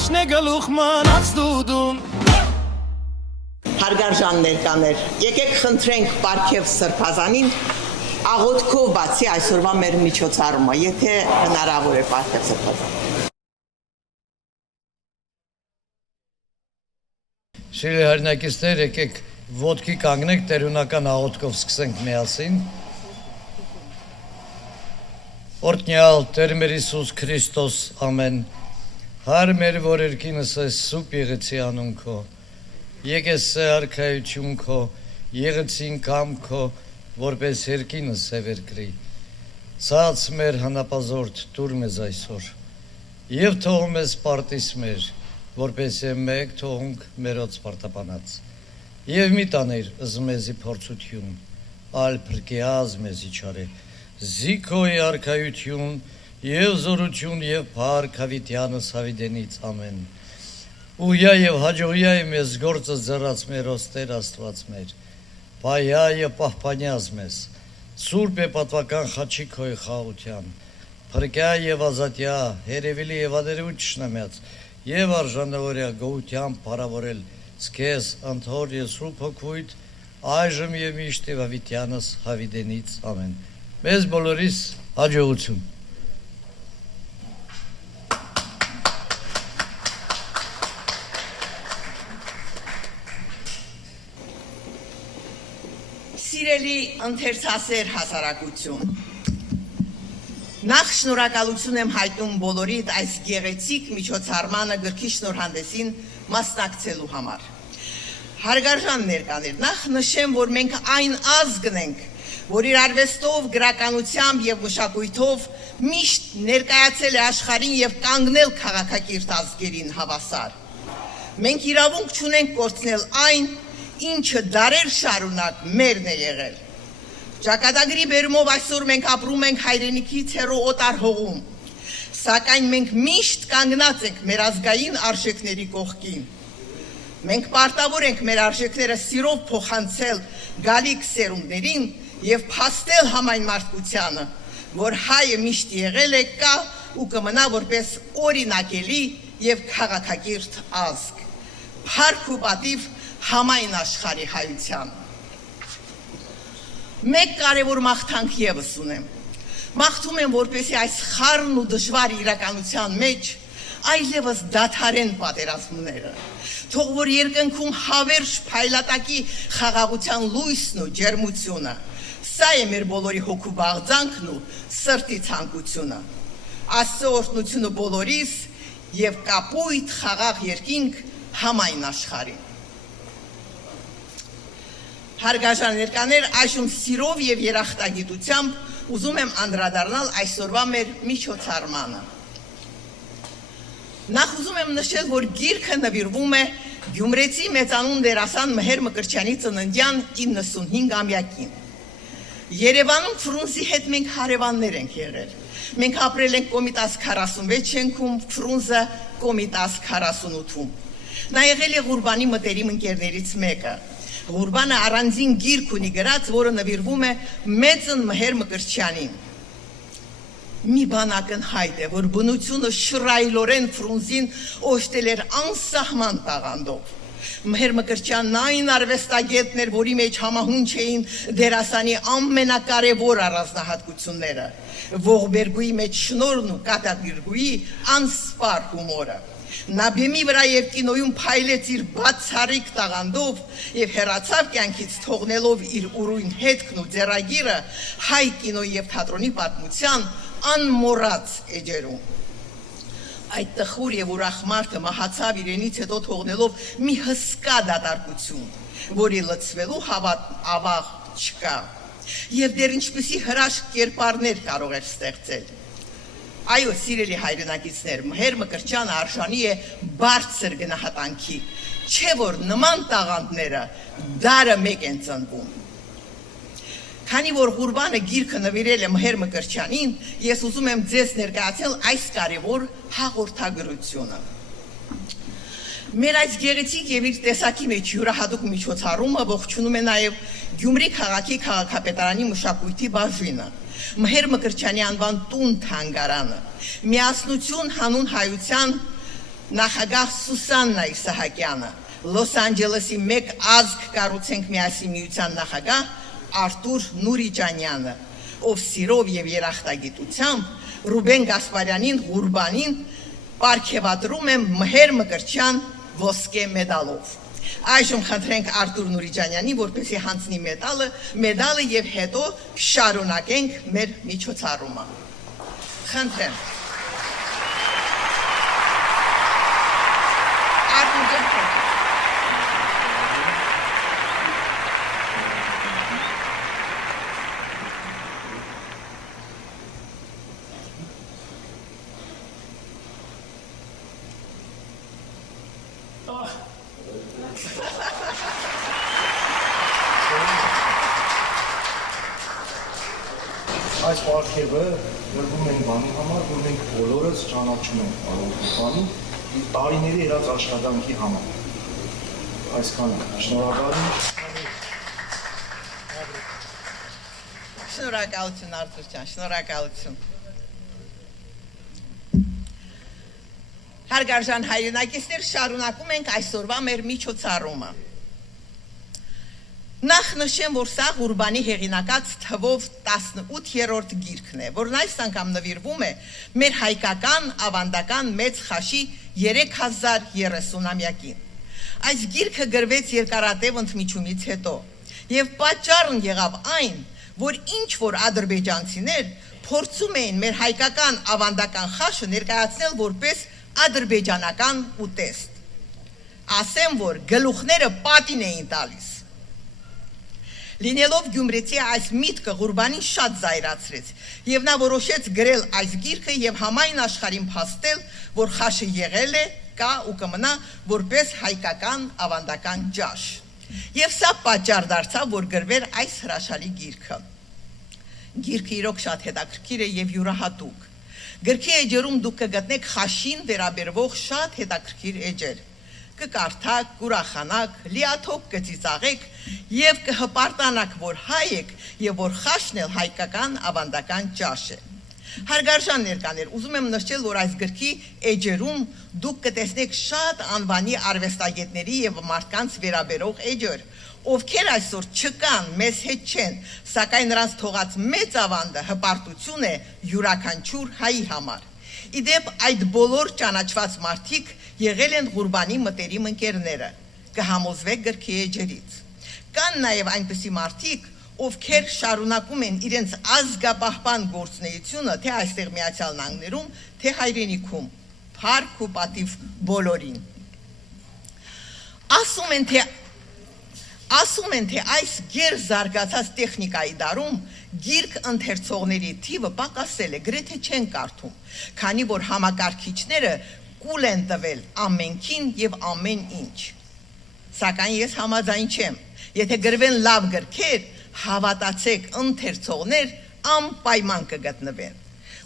Աշնե գլուխ մնաց դուդուն Հարգարժան ներկաներ, եկեք խնդրենք Պարքև Սրբազանին աղոթքով բացի այսօրվա մեր միջոցառումը, եթե հնարավոր է Պարքև Սրբազան։ Սիրելի հայրենակիցներ, եկեք ոտքի կանգնենք, տերունական աղոթքով սկսենք միասին։ Օրհնյալ Տեր մեր Հիսուս Քրիստոս, ամեն, հար մեր որ երկինս ես սուպ եղեցի անուն քո, եկես է արքայություն քո, եղեցին կամ քո, որպես երկինս է վերգրի, ցած մեր հանապազորդ դուր մեզ այսօր, և թող մեզ պարտիս մեր, որպես է մեկ թողունք մերոց պարտապանած, և մի տաներ ըզմեզի փորձություն, ալ պրկեազ մեզի չարե, զիքոյ արքայություն և զորություն և փառք հավիտյանս հավիտենից ամեն, ուհյա և հաջողյա է մեզ գործը ձեռած մերոց Տեր Աստված մեր, պայա և պահպանյազ մեզ, սուրբ է պատվական խաչի քոյ խաղության, փրկյա և ազատյա, հերևիլի և ադերևու ճշնամյաց, և արժանավորյա գողությամբ պարավորել զքեզ ընթոր և սուրբ հոգվույթ, այժմ և միշտ և հավիտյանս հավիտենից ամեն, մեզ բոլորիս հաջողություն։ Սիրելի ընթերցասեր հասարակություն, նախ շնորհակալություն եմ հայտնում բոլորիդ այս գեղեցիկ միջոցառմանը գրքի շնորհանդեսին մասնակցելու համար։ Հարգարժան ներկաներ, նախ նշեմ, որ մենք այն ազգն ենք, որ իր արվեստով, գրականությամբ և մշակույթով միշտ ներկայացել է աշխարհին և կանգնել քաղաքակիրթ ազգերին հավասար։ Մենք իրավունք չունենք կորցնել այն, ինչը դարեր շարունակ մերն է եղել։ Ճակատագրի բերումով այսօր մենք ապրում ենք հայրենիքից հեռու օտար հողում, սակայն մենք միշտ կանգնած ենք մեր ազգային արժեքների կողքին։ Մենք պարտավոր ենք մեր արժեքները սիրով փոխանցել գալիք սերունդներին և փաստել համայն մարդկությանը, որ հայը միշտ եղել է, կա ու կմնա որպես օրինակելի և քաղաքակիրթ ազգ, փառք ու պատիվ համայն աշխարհի հայության։ Մեկ կարևոր մաղթանք ևս ունեմ։ Մաղթում եմ, որպեսզի այս խառն ու դժվար իրականության մեջ այլևս դադարեն պատերազմները, թող որ երկնքում հավերժ փայլատակի խաղաղության լույսն ու ջերմությունը, սա է մեր բոլորի հոգու բաղձանքն ու սրտի ցանկությունը, Աստծո օրհնությունը բոլորիս և կապույտ խաղաղ երկինք համայն աշխարհին։ Հարգարժան ներկաներ, այժմ սիրով և երախտագիտությամբ ուզում եմ անդրադառնալ այսօրվա մեր միջոցառմանը։ Նախ ուզում եմ նշել, որ գիրքը նվիրվում է գյումրեցի մեծանուն դերասան Մհեր Մկրտչյանի ծննդյան 95-ամյակին։ Երևանում Ֆրունզի հետ մենք հարևաններ ենք եղել։ Մենք ապրել ենք Կոմիտաս 46 շենքում, Ֆրունզը Կոմիտաս 48-ում։ Նա եղել է Ղուրբանի մտերիմ ընկերներից մեկը։ Ղուրբանը առանձին գիրք ունի գրած, որը նվիրվում է մեծն Մհեր Մկրտչյանին։ Մի բան ակնհայտ է, որ բնությունը շռայլորեն Ֆրունզին օժտել էր անսահման տաղանդով։ Մհեր Մկրտչյանն այն արվեստագետն էր, որի մեջ համահունչ էին դերասանի ամենակարևոր առանձնահատկությունները՝ ողբերգուի մեջ շնորհն ու կատակերգուի անսպար հումորը։ Նա բեմի վրա և կինոյում փայլեց իր բացառիկ տաղանդով և հեռացավ կյանքից թողնելով իր ուրույն հետքն ու ձեռագիրը հայ կինոյի և թատրոնի պատմության անմոռաց էջերում։ Այդ տխուր և ուրախ մարդը մահացավ իրենից հետո թողնելով մի հսկա դատարկություն, որի լցվելու ավաղ չկա, և դեռ ինչպիսի հրաշք կերպարներ կարող էր ստեղծել։ Այո, սիրելի հայրենակիցներ, Մհեր Մկրտչյանը արժանի է բարձր գնահատանքի, չէ որ նման տաղանդները դարը մեկ են ծնվում։ Քանի որ Ղուրբանը գիրքը նվիրել է Մհեր Մկրտչյանին, ես ուզում եմ ձեզ ներկայացնել այս կարևոր հաղորդագրությունը։ Մեր այս գեղեցիկ և իր տեսակի մեջ յուրահատուկ միջոցառումը ողջունում է նաև Գյումրի քաղաքի քաղաքապետարանի մշակույթի բաժինը, Մհեր Մկրտչյանի անվան տուն թանգարանը, Միասնություն հանուն հայության նախագահ Սուսաննա Իսահակյանը, Լոս Անջելեսի մեկ ազգ կառուցենք միասին միության նախագահ Արտուր Նուրիջանյանը, ով սիրով եւ երախտագիտությամբ Ռուբեն Գասպարյանին Ղուրբանին պարգևատրում եմ Մհեր Մկրտչյան ոսկե մեդալով։ Այժմ խնդրենք Արտուր Նուրիջանյանին, որպեսզի հանձնի մեդալը եւ հետո շարունակենք մեր միջոցառումը։ Խնդրեմ։ Այս պարգևը գրվում են բանի համար, որ մենք բոլորս ճանաչում ենք պարոն Ղուրբանին իր տարիների երած աշխատանքի համար։ Այսքանը, շնորհակալ եմ։ Շնորհակալություն Արտուր ջան, շնորհակալություն։ Հարգարժան հայրենակիցներ, շարունակում ենք այսօրվա մեր միջոցառումը։ Նախ նշեմ, որ սա Ղուրբանի հեղինակած թվով 18-րդ գիրքն է, որն այս անգամ նվիրվում է մեր հայկական ավանդական մեծ խաշի 3030-ամյակին։ Այս գիրքը գրվեց երկարատև ընդմիջումից հետո, եւ պատճառն եղավ այն, որ ինչ որ ադրբեջանցիներ փորձում էին մեր հայկական ավանդական խաշը ներկայացնել որպես ադրբեջանական ուտեստ։ Ասեմ, որ գլուխները պատին էին տալիս։ Լինելով Գյումրեցի այս միտքը Ղուրբանին շատ զայրացրեց, եւ նա որոշեց գրել այս գիրքը եւ համայն աշխարհին փաստել, որ խաշը եղել է, կա ու կմնա որպես հայկական ավանդական ջաշ։ Եվ սա պատճառ դարձավ, որ գրվեր այս հրաշալի գիրքը։ Գիրքը իրոք շատ հետաքրքիր է եւ յուրահատուկ։ Գրքի էջերում դուք կգտնեք խաշին վերաբերվող շատ հետաքրքիր էջեր։ Կկարդաք, կուրախանաք, լիաթոք կծիծաղեք եւ կհպարտանաք, որ հայ եք եւ որ խաշն էլ հայկական ավանդական ջաշ է։ Հարգարժան ներկաներ, ուզում եմ նշել, որ այս գրքի էջերում դուք կտեսնեք շատ անվանի արվեստագետների եւ մարդկանց վերաբերող էջեր, ովքեր այսօր չկան, մեզ հետ չեն, սակայն նրանց թողած մեծ ավանդը հպարտություն է յուրաքանչյուր հայի համար։ Իդեպ այդ բոլոր ճանաչված մարդիկ եղել են Ղուրբանի մտերիմ ընկերները, կհամոզվեք գրքի էջերից։ Կան նաև այնպիսի մարդիկ, ովքեր շարունակում են իրենց ազգապահպան գործունեությունը թե այստեղ Միացյալ Նահանգներում, թե հայրենիքում, փառք ու պատիվ բոլորին։ Ասում են, թե այս գեր զարգացած տեխնիկայի դարում գիրք ընթերցողների թիվը պակասել է, գրեթե չեն կարդում, քանի որ համակարգիչները կուլ են տվել ամենքին եւ ամեն ինչ։ Սակայն ես համաձայն չեմ, եթե գրվեն լավ գրքեր, հավատացեք, ընթերցողներ անպայման կգտնվեն։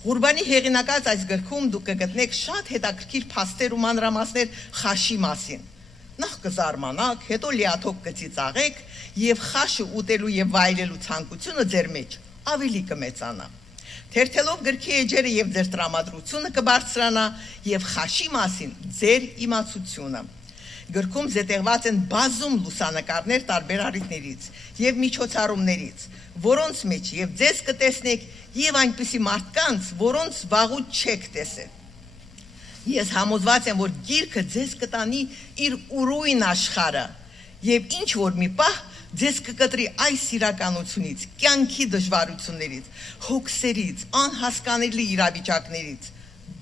Ղուրբանի հեղինակած այս գրքում դուք կգտնեք շատ հետաքրքիր փաստեր ու մանրամասներ խաշի մասին։ Նախ կզարմանաք, հետո լիաթոք կծիծաղեք եւ խաշը ուտելու եւ վայելելու ցանկությունը ձեր մեջ ավելի կմեծանա։ Թերթելով գրքի էջերը եւ ձեր տրամադրությունը կբարձրանա եւ խաշի մասին ձեր իմացությունը։ Գրքում զետեղված են բազում լուսանկարներ տարբեր առիթներից եւ միջոցառումներից, որոնց մեջ եւ ձեզ կտեսնեք եւ այնպիսի մարդկանց, որոնց վաղուց չեք տեսել։ Ես համոզված եմ, որ գիրքը ձեզ կտանի իր ուրույն աշխարհը եւ ինչ որ մի պահ ձեզ կկտրի այս իրականությունից, կյանքի դժվարություններից, հոգսերից, անհասկանալի իրավիճակներից,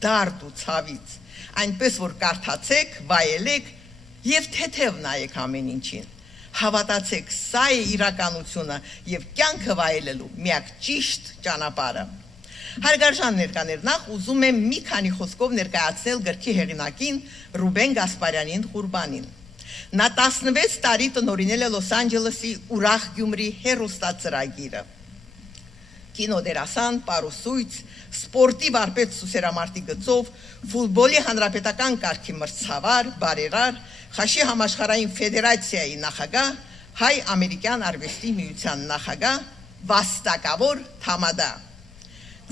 դարդ ու ցավից, այնպես որ կարդացեք, վայելեք եւ թեթև նայեք ամեն ինչին։ Հավատացեք, սա է իրականությունը եւ կյանքը վայելելու միակ ճիշտ ճանապարհը։ Հարգարժան ներկաներ, նախ ուզում եմ մի քանի խոսքով ներկայացնել գրքի հեղինակին Ռուբեն Գասպարյանին Ղուրբանին։ Նա 16 տարի տնօրինել է Լոս Անջելեսի Ուրախ Գյումրի հեռուստածրագիրը։ Կինոդերասան, պարուսույց, սպորտի վարպետ Սուսերամարտի գծով, ֆուտբոլի հանրապետական կարգի մրցավար, բարերար, Խաշի համաշխարհային ֆեդերացիայի նախագահ, հայ-ամերիկյան արվեստի միության նախագահ, վաստակավոր թամադա։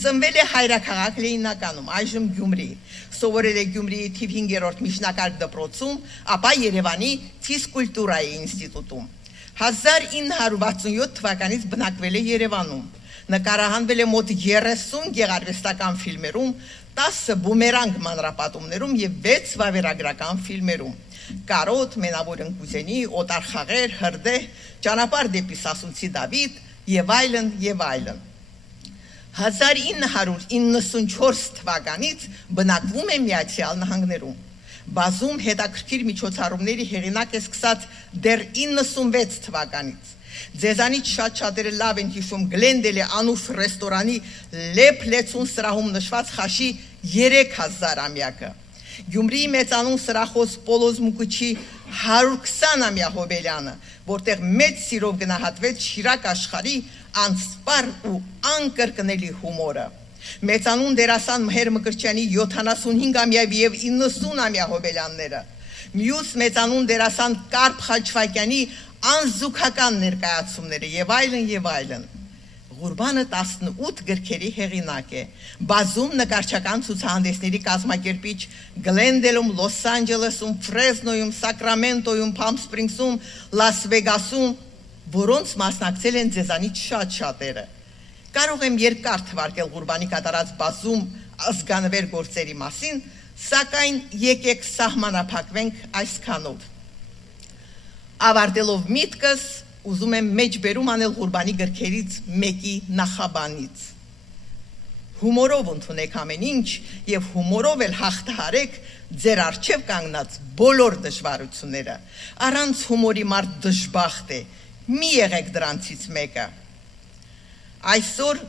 Ծնվել է հայրաքաղաք Լենինականում, այժմ Գյումրի։ Սովորել է Գյումրիի թիվ 5-րդ միջնակարգ դպրոցում, ապա Երևանի ֆիզկուլտուրայի ինստիտուտում։ 1967 թվականից բնակվել է Երևանում։ Նկարահանվել է մոտ 30 գեղարվեստական ֆիլմերում, 10 բումերանգ մանրապատումներում և 6 վավերագրական ֆիլմերում։ Կարոտ, Մենավոր ընկուզենի, Օտար խաղեր, Հրդեհ, Ճանապարհ դեպի Սասունցի Դավիթ և այլն և այլն։ 1994 թվականից բնակվում է Միացյալ Նահանգներում։ Բազում հետաքրքիր միջոցառումների հեղինակ է սկսած դեռ 96 թվականից։ Ձեզանից շատ-շատերը լավ են հիշում Գլենդելի անուշ ռեստորանի Լեփ Լեցուն սրահում նշված խաշի 3000-ամյակը։ Գյումրիի մեծանուն սրախոս Պոլոզ Մուկուչի 120-ամյա հոբելյանը, որտեղ մեծ սիրով գնահատվեց Շիրակ աշխարհի անսպար ու անկրկնելի հումորը։ Մեծանուն դերասան Մհեր Մկրտչյանի 75-ամյա և 90-ամյա հոբելյանները։ Մյուս մեծանուն դերասան Կարփ Խաչվակյանի անզուգական ներկայացումները և այլն և այլն։ Ղուրբանը 18 գրքերի հեղինակ է, բազում նկարչական ցուցահանդեսների կազմակերպիչ Գլենդելում, Լոս Անջելեսում, Ֆրեզնոյում, Սակրամենտոյում, Փամ Սպրինգսում, Լաս Վեգասում, որոնց մասնակցել են ձեզանից շատ-շատերը։ Կարող եմ երկար թվարկել Ղուրբանի կատարած բազում ազգանվեր գործերի մասին, սակայն եկեք սահմանափակվենք այսքանով։ Ավարտելով միտքս, ուզում եմ մեջբերում անել Ղուրբանի գրքերից մեկի նախաբանից։ Հումորով ընդունեք ամեն ինչ և հումորով էլ հաղթահարեք ձեր առջև կանգնած բոլոր դժվարությունները։ Առանց հումորի մարդ դժբախտ է, մի եղեք դրանցից մեկը։ Այսօր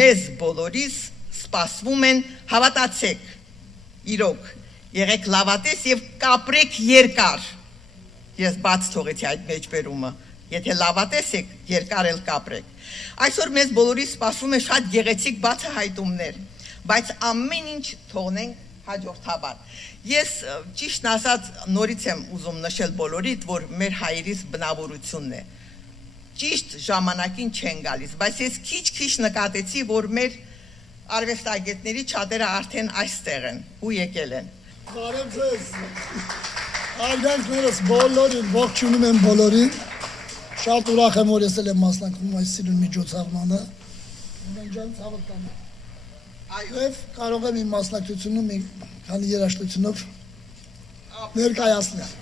մեզ բոլորիս սպասվում են, հավատացեք, իրոք, եղեք լավատես և կապրեք երկար։ Ես բաց թողեցի այդ մեջբերումը, եթե լավատես եք, երկար էլ կապրեք։ Այսօր մեզ բոլորիս սպասվում է շատ գեղեցիկ բացահայտումներ, բայց ամեն ինչ թողնենք հաջորդաբար։ Ես ճիշտն ասած նորից եմ ուզում նշել բոլորիդ, որ մեր հայերիս բնավորությունն է։ Ճիշտ ժամանակին չեն գալիս, բայց ես քիչ-քիչ նկատեցի, որ մեր արվեստագետների շատերը արդեն այստեղ են ու եկել են։ Բարև ձեզ։ Արգանքներս բոլորին, ողջունում եմ բոլորին։ Շատ ուրախ եմ, որ ես էլ եմ մասնակցում այս սիրուն միջոցառմանը։ Ուրեն ջան, ցավը տանը։ Եվ կարող եմ իմ մասնակցությունը մի քանի երաժշտությունով ներկայացնել։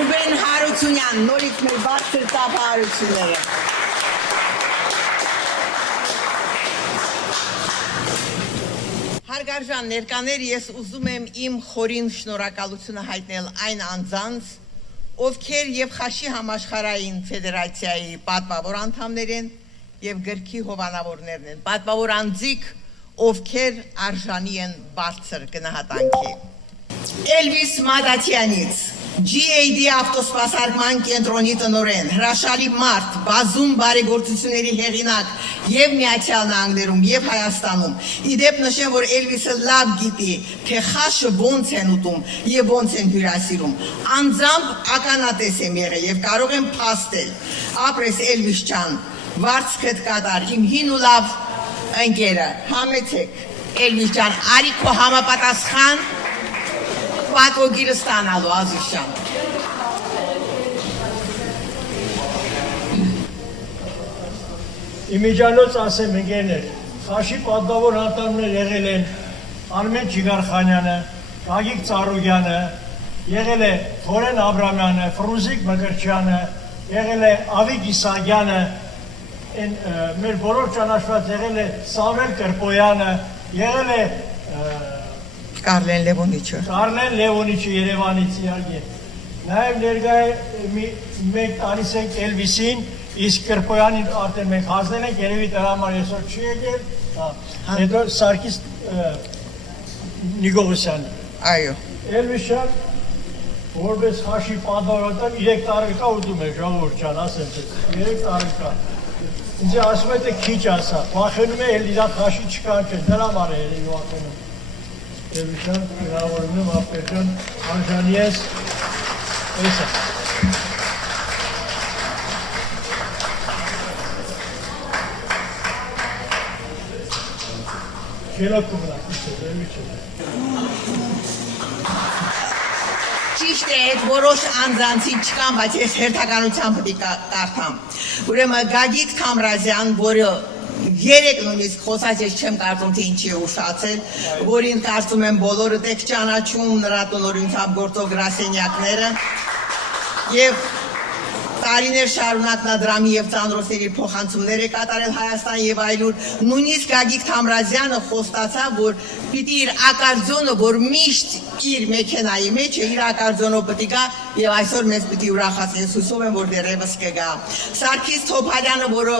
Ռուբեն Հարությունյան, նորից մեր բարձր ծափահարությունները։ Հարգարժան ներկաներ, ես ուզում եմ իմ խորին շնորհակալությունը հայտնել այն անձանց, ովքեր եւ Խաշի համաշխարհային ֆեդերացիայի պատվավոր անդամներ են եւ գրքի հովանավորներն են, պատվավոր անձիկ, ովքեր արժանի են բարձր գնահատանքի։ Էլվիս Մադաթյանից, GAD ավտոսպասարկման կենտրոնի տնօրեն, հրաշալի մարդ, բազում բարեգործությունների հեղինակ եւ Միացյալ Նահանգներում եւ Հայաստանում։ Իդեպ նշեմ, որ Էլվիսը լավ գիտի, թե Խաշը ոնց են ուտում եւ ոնց են հյուրասիրում։ Անձամբ ականատես եմ եղել եւ կարող եմ փաստել։ Ապրես Էլվիս ջան, վարձքդ կատար, իմ հին ու լավ ընկերը, համեցեք։ Էլվիս ջան, արի քո համապատասխան պատվոգիրը ստանալու Ազիզյան։ Իմիջիալոց ասեմ ընկերներ, Խաշի պատվավոր անդամներ եղել են Արմեն Ջիգարխանյանը, Գագիկ Ծառուկյանը, եղել է Թորեն Աբրամյանը, Ֆրունզիկ Մկրտչյանը, եղել է Ավիկ Իսագյանը, մեր բոլոր ճանաչված եղել է Սամվել Կրպոյանը, եղել է Կարլեն Լևոնիչը Երևանից իհարկե։ Նաև ներկա մենք տալիս ենք Էլվիսին, իսկ Կրպոյանին արդեն մենք հանձնել ենք, երևի դրա համար այսօր չի եկել, հետո Սարգիս Նիկողոսյանը։ Այո։ Էլվիսյան, որպես Խաշի պատվավոր 3 տարի կա ուտում է, ժողովուրդ ջան, ասեմ ձեզ, 3 տարի կա։ Ինձ ասում է թե քիչ ասա, վախենում է էլ իրա Խաշի չկանչեն, դրա համար է երևի վախենում։ Էլվիսյան, հրավորում եմ ապերջան, անժանի ես, էսա։ Քելոք կմնակ, իշտ է, Ճիշտ է, այդ որոշ անձանցի չկան, բայց ես հերթականությամբ պետք է կարդամ։ Ուրեմն Գագիկ Թամրազյան, որը երեք նույնիսկ խոսած ես չեմ կարծում, թե ինչի է ուշացել, որին կարծում եմ բոլորը դեք ճանաչում, նրա տնօրինությամբ գործող գրասենյակները եւ տարիներ շարունակ նա դրամի եւ ծանրոցների փոխանցումներ է կատարել Հայաստան եւ այլուր։ Նույնիսկ Գագիկ Թամրազյանը խոստացավ, որ պիտի իր ակարդեոնը, որ միշտ իր մեքենայի մեջ է, իր ակարդեոնը պիտի գա եւ այսօր մեզ պիտի ուրախացնի, հուսով եմ, որ դեռևս կգա։ Սարգիս Թոփալյանը, որը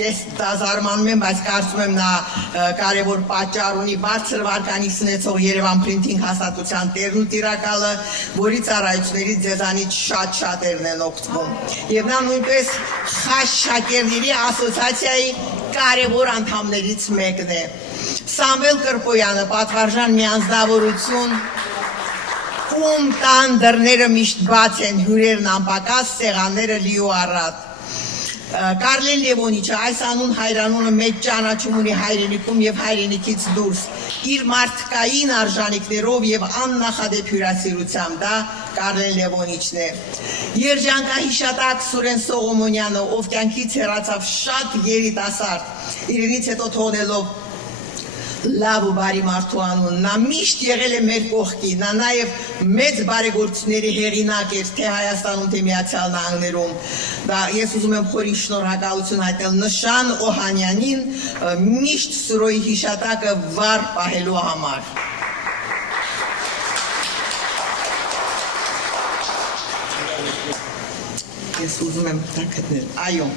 ես զարմանում եմ, բայց կարծում եմ նա կարևոր պատճառ ունի, բարձր վարկանիշ ունեցող Երևան Printing հաստատության տերն ու տիրակալը, որի ծառայություններից ձեզանից շատ-շատերն են օգտվում։ Եվ նա նույնպես Խաշ շակերտների ասոցիացիայի կարևոր անդամներից մեկն է։ Սամվել Կրպոյանը, պատվարժան մի անձնավորություն, ում տան դռները միշտ բաց են, հյուրերն անպակաս, սեղանները լի ու առատ։ Կարլեն Լևոնիչը, այս անուն հայրանունը մեծ ճանաչում ունի հայրենիքում եւ հայրենիքից դուրս, իր մարդկային արժանիքներով եւ աննախադեպ հյուրասիրությամբ, դա Կարլեն Լևոնիչն է։ Երջանկահիշատակ Սուրեն Սողոմոնյանը, ով կյանքից հեռացավ շատ երիտասարդ, իրենից հետո թողնելով լավ ու բարի մարդու անուն, նա միշտ եղել է մեր կողքին, նա նաև մեծ բարեգործությունների հեղինակ էր թե Հայաստանում, թե Միացյալ Նահանգներում։ Դա ես ուզում եմ խորին շնորհակալություն հայտնել Նշան Օհանյանին միշտ Սուրոյի հիշատակը վառ պահելու համար։ Ես ուզում եմ դա գտնել, այո։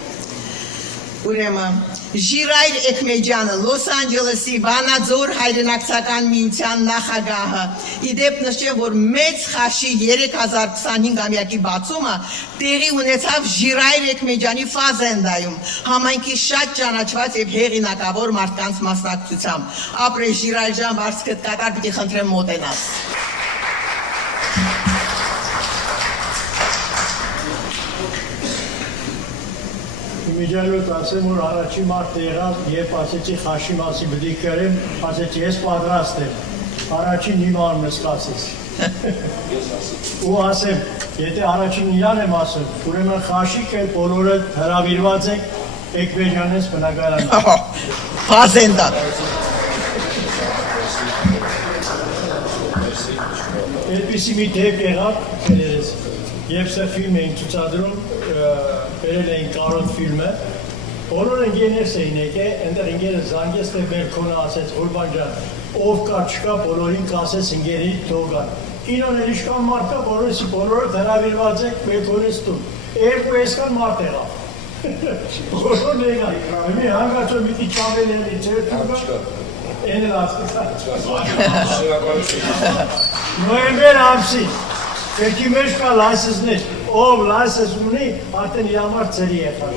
Ուրեմն Ժիրայր Էքմեջյանը, Լոս Անջելեսի Վանաձոր հայրենակցական միության նախագահը, իդեպ նշեմ, որ մեծ Խաշի 3025-ամյակի բացումը տեղի ունեցավ Ժիրայր Էքմեջյանի ֆազենդայում, համայնքի շատ ճանաչված եւ հեղինակավոր մարդկանց մասնակցությամբ։ Ապրես Ժիրայր ջան, վարձքդ կատար, պիտի խնդրեմ մոտենաս։ Իմիջիալոց ասեմ, որ առաջի մարդ եղավ եւ ասեցի Խաշի մասի բդի կերեմ, ասեցի ես պատրաստ եմ, առաջին իմ անունը սկացեց։ Ու ասեմ, եթե առաջին իրան եմ ասում, ուրեմն Խաշիկ է, բոլորը հրավիրված եք Էքմեջյանես բնակարանը։ Ֆազենդա։ Այդպիսի մի դեպք եղավ, Երբ սա ֆիլմ էին ցուցադրում, բերել էին կարոտ ֆիլմը, բոլոր ընկերներս էին եկել, այնտեղ ընկերը զանգեց թե Բերքոնը ասեց, Ղուրբան ջան, ով կա չկա, բոլորին կասեց ընկերին թող գան։ Կինոն էլ իշքան մարդ կա, բոլորը հրավիրված եք Բերքոնից տուն։ Երկու այսքան մարդ եղավ։ Բոլորն եկան։ Մի հանգացող մի չավել էլի չէր թողը։ Այն էլ ասկացա։ Նոյեմբեր ամսի Երկի մեջ կա լայսենսներ, ով լայսենս ունի, արդեն իր համար ծերի է խաղ։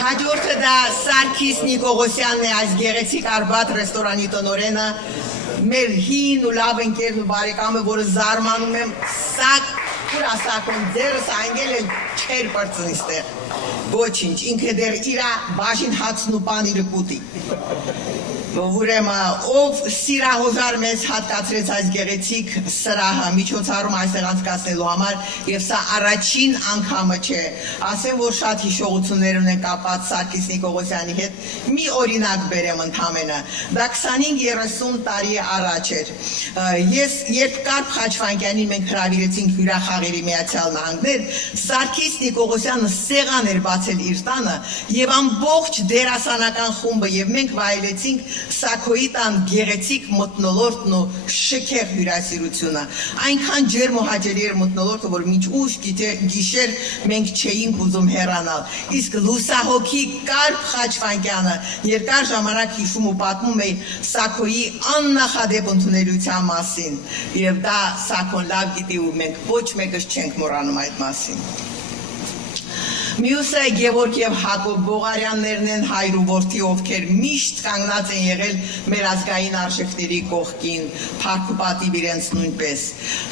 Հաջորդը դա Սարգիս Նիկողոսյանն է, այս գեղեցիկ Արբաթ ռեստորանի տնօրենը, մեր հին ու լավ ընկերն ու բարեկամը, որը զարմանում եմ, ուր ասակում ձերս անգել էլ չեր պրծնիստեղ, ոչինչ, ինքը դեր իրա բաժին հացն ու պանիրը կուտի, ուրեմն ով սիրահոզար մեզ հատկացրեց այս գեղեցիկ սրահը միջոցառում այստեղ անցկացնելու համար եւ սա առաջին անգամը չէ, ասեմ որ շատ հիշողություններ ունեն կապված Սարգիս Նիկողոսյանի հետ, մի օրինակ բերեմ ընդամենը, դա 25-30 տարի առաջ էր, ես երբ Կարփ Խաչվանյանին մենք հրավիրեցինք հյուրախաղերի Միացյալ Նահանգներ, Սարգիս Նիկողոսյանը սեղան էր բացել իր տանը եւ ամբողջ դերասանական խումբը եւ մենք վայելեցինք Սաքոյի տան գեղեցիկ մթնոլորտն ու շքեղ հյուրասիրությունը, այնքան ջերմ ու հաճելի էր մթնոլորտը, որ մինչ ուշ գիշեր մենք չէինք ուզում հեռանալ, իսկ լուսահոգի Կարփ Խաչվանյանը երկար ժամանակ հիշում ու պատմում էր Սաքոյի աննախադեպ ընդունելության մասին, եւ դա Սաքոն լավ գիտի ու մենք ոչ մեկս չենք մոռանում այդ մասին։ Մյուսը Գևորգ եւ Հակոբ Բողարյաններն են հայր ու որդի, ովքեր միշտ կանգնած են եղել մեր ազգային արժեքների կողքին, փառք ու պատիվ իրենց նույնպես։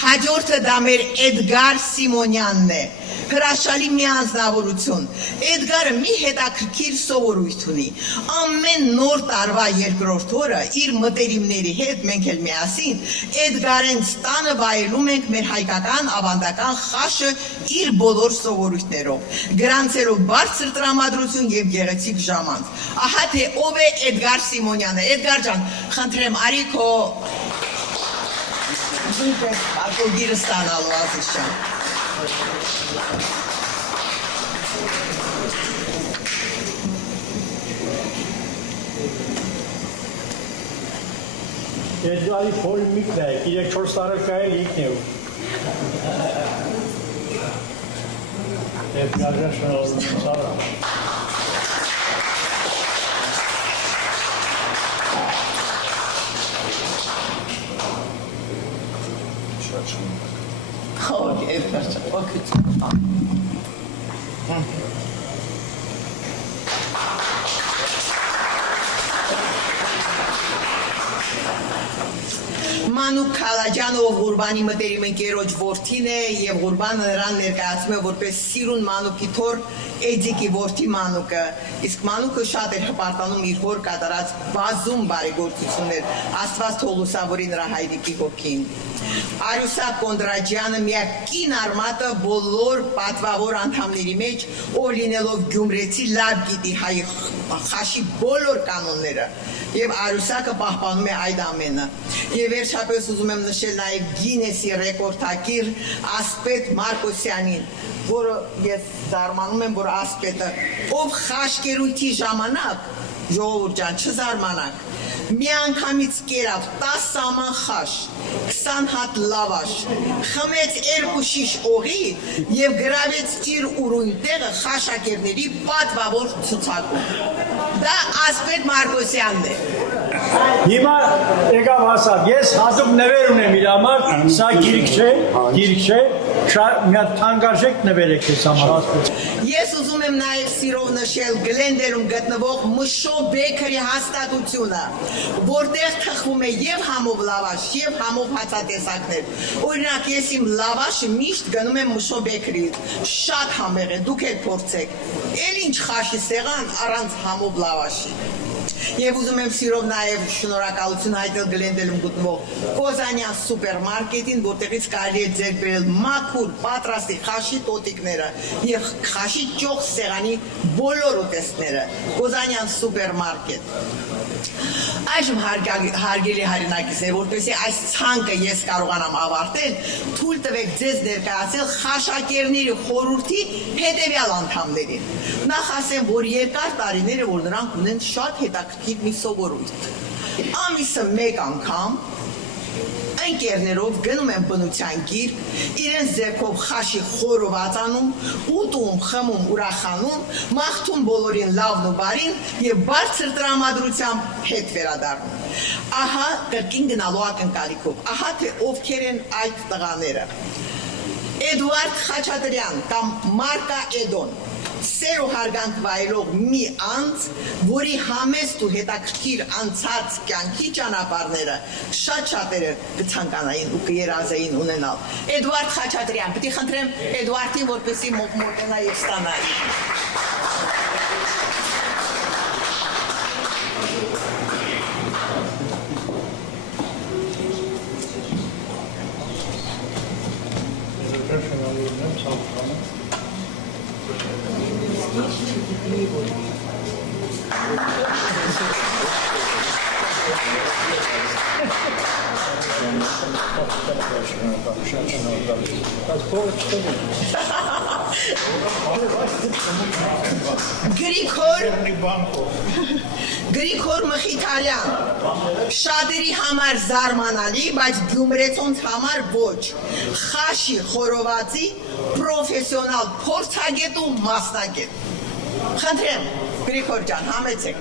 Հաջորդը դա մեր Էդգար Սիմոնյանն է, հրաշալի մի անձնավորություն։ Էդգարը մի հետաքրքիր սովորույթ ունի։ Ամեն նոր տարվա երկրորդ օրը իր մտերիմների հետ մենք էլ միասին Էդգարեն տանը վայելում ենք մեր հայկական ավանդական խաշը իր բոլոր սովորույթներով, գրանցելով բարձր տրամադրություն եւ գեղեցիկ ժամանց։ Ահա թե ով է Էդգար Սիմոնյանը։ Էդգար ջան, խնդրեմ արի քո ակոգիրը ստանալու ազիզ ջան։ Էդգարի փորը միկն է, 3-4 տարի կայել ինքն է։ Էդգարը շնորհում սարա։ Օք, Էդգար ջան, օգուտ։ Մանուկ Քալաջյանը, ով Ղուրբանի մտերիմ ընկերոջ որդին է եւ Ղուրբանը նրան ներկայացնում է որպես սիրուն Մանուկի թոռ Էդիկի որդի Մանուկը, իսկ Մանուկը շատ էր հպարտանում իր հոր կատարած բազում բարեգործություններ, Աստված թող լուսավորի նրա հայրիկի հոգին։ Արուսա Կոնդրաջյանը միակ կին արմատը բոլոր պատվավոր անդամների մեջ, ով լինելով գյումրեցի լավ գիտի հայ խաշի բոլոր կանոնները եւ Արուսակը պահպանում է այդ ամենը։ Եվ վերջապես ուզում եմ նշել նաեւ Գինեսի ռեկորդակիր Ասպետ Մարկոսյանին, որը ես զարմանում եմ, որ Ասպետը ով խաշկերույթի ժամանակ, ժողովուրդ ջան, չզարմանաք, մի անգամից կերավ 10 սաման խաշ, 20 հատ լավաշ, խմեց 2 շիշ օղի եւ գրավեց իր ուրույն տեղը խաշակերների պատվավոր ցուցակում։ Դա Ասպետ Մարկոսյանն է։ Հիմա եկավ ասած, ես հատուկ նվեր ունեմ իր համար, սա գիրք չէ, մի հատ թանկարժեք նվեր եք ես համար։ Ես ուզում եմ նաև սիրով նշել Գլենդերում գտնվող Մշո Բեքերի հաստատությունը, որտեղ թխվում է եւ համով լավաշ, եւ համով հացատեսակներ։ Օրինակ, ես իմ լավաշը միշտ գնում եմ Մշո Բեքերից, շատ համեղ է, դուք էլ փորձեք։ Էլ ինչ խաշի սեղան առանց համով լավաշի։ Եվ ուզում եմ սիրով նաև շնորհակալություն հայտնել Գլենդելում գտնվող Կոզանյան սուպերմարկետին, որտեղից կարելի է ձեռք բերել մաքուր, պատրաստի խաշի տոտիկները եւ խաշի ճոխ սեղանի բոլոր ուտեստները։ Կոզանյան սուպերմարկետ։ Այժմ հարգելի հայրենակիցներ, որպեսզի այս ցանկը ես կարողանամ ավարտել, թույլ տվեք ձեզ ներկայացնել Խաշակերների խորհրդի հետևյալ անդամներին։ Նախ ասեմ, որ երկար տարիներ է, որ նրանք ունեն շատ հետաքրքիր մի սովորույթ։ Ամիսը մեկ անգամ ընկերներով գնում են բնության գիրք, իրենց ձեռքով խաշի խորովածանում, ուտում, խմում, ուրախանում, մաղթում բոլորին լավն ու բարին եւ բարձր տրամադրությամբ հետ վերադառնում։ Ահա կրկին գնալու ակնկալիքով, ահա թե ովքեր են այդ տղաները։ Էդուարդ Խաչատրյան կամ Մարկա Էդոն, սեր ու հարգանք վայելող մի անձ, որի համեստ ու հետաքրքիր անցած կյանքի ճանապարհները շատ շատերը կցանկանային ու կերազեին ունենալ։ Էդուարդ Խաչատրյան, պիտի խնդրեմ Էդուարդին, որպեսզի մոտենա եւ ստանա։ Գրիգոր Մխիթարյան, շատերի համար զարմանալի, բայց գյումրեցոնց համար ոչ, խաշի խորովածի պրոֆեսիոնալ փորձագետ ու մասնագետ։ Խնդրեմ, Գրիգոր ջան, համեցեք։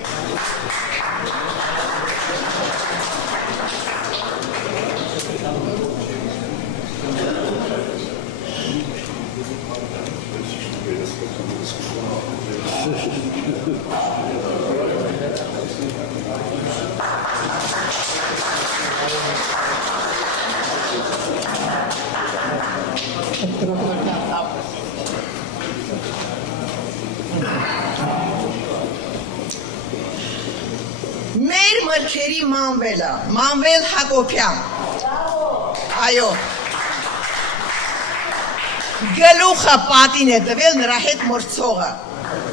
Մեր մրգերի մանվելը, Մանվել Հակոբյան, այո, գլուխը պատին է տվել նրա հետ մրցողը,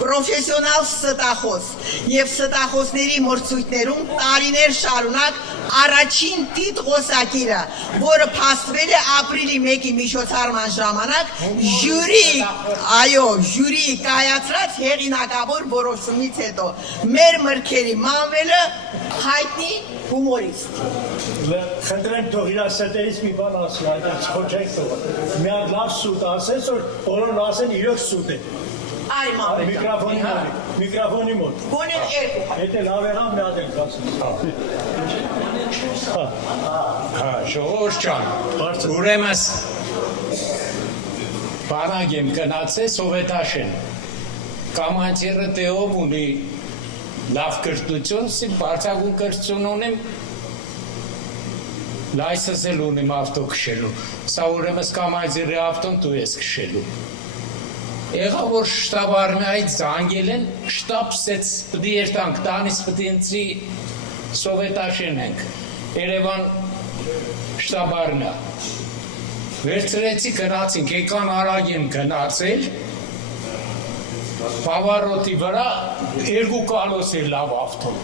պրոֆեսիոնալ ստախոս և ստախոսների մրցույթներում տարիներ շարունակ առաջին տիտղոսակիրը, որը փաստվել է ապրիլի 1-ի միջոցառման ժամանակ ժյուրիի կայացրած հեղինակավոր որոշումից հետո մեր մրգերի մանվելը հայտնի հումորիստ։ Խնդրեմ թող իր ստերից մի բան ասի, այդ խոչեք թող։ Մի հատ լավ սուտ ասես, որ բոլորն ասեն իրոք սուտ է։ Այ մանվել։ Միկրոֆոնի մոտ։ Գոնեն երկու։ Եթե լավ եղան, մի հատ ենք ասում։ Ժողովուրդ ջան, ուրեմն բանակ եմ գնացել Սովետաշեն։ Կամանցիրը տեով ունի լավ կրթություն, սին բարձրագույն կրթություն ունեմ, լայսենս էլ ունեմ ավտո քշելու։ Սա ուրեմն կամանցիրի ավտոն դու ես քշելու։ Եղա որ շտաբ արմիայից զանգել են, շտաբ սեց պտի երտանք, տանից պտի ընցի Սովետաշեն ենք, Երևան շտաբ արմիա։ Վերցրեցի գնացինք, եկան արագ եմ գնացել, Պավարոտի վրա երկու կալոս է լավ ավտոն։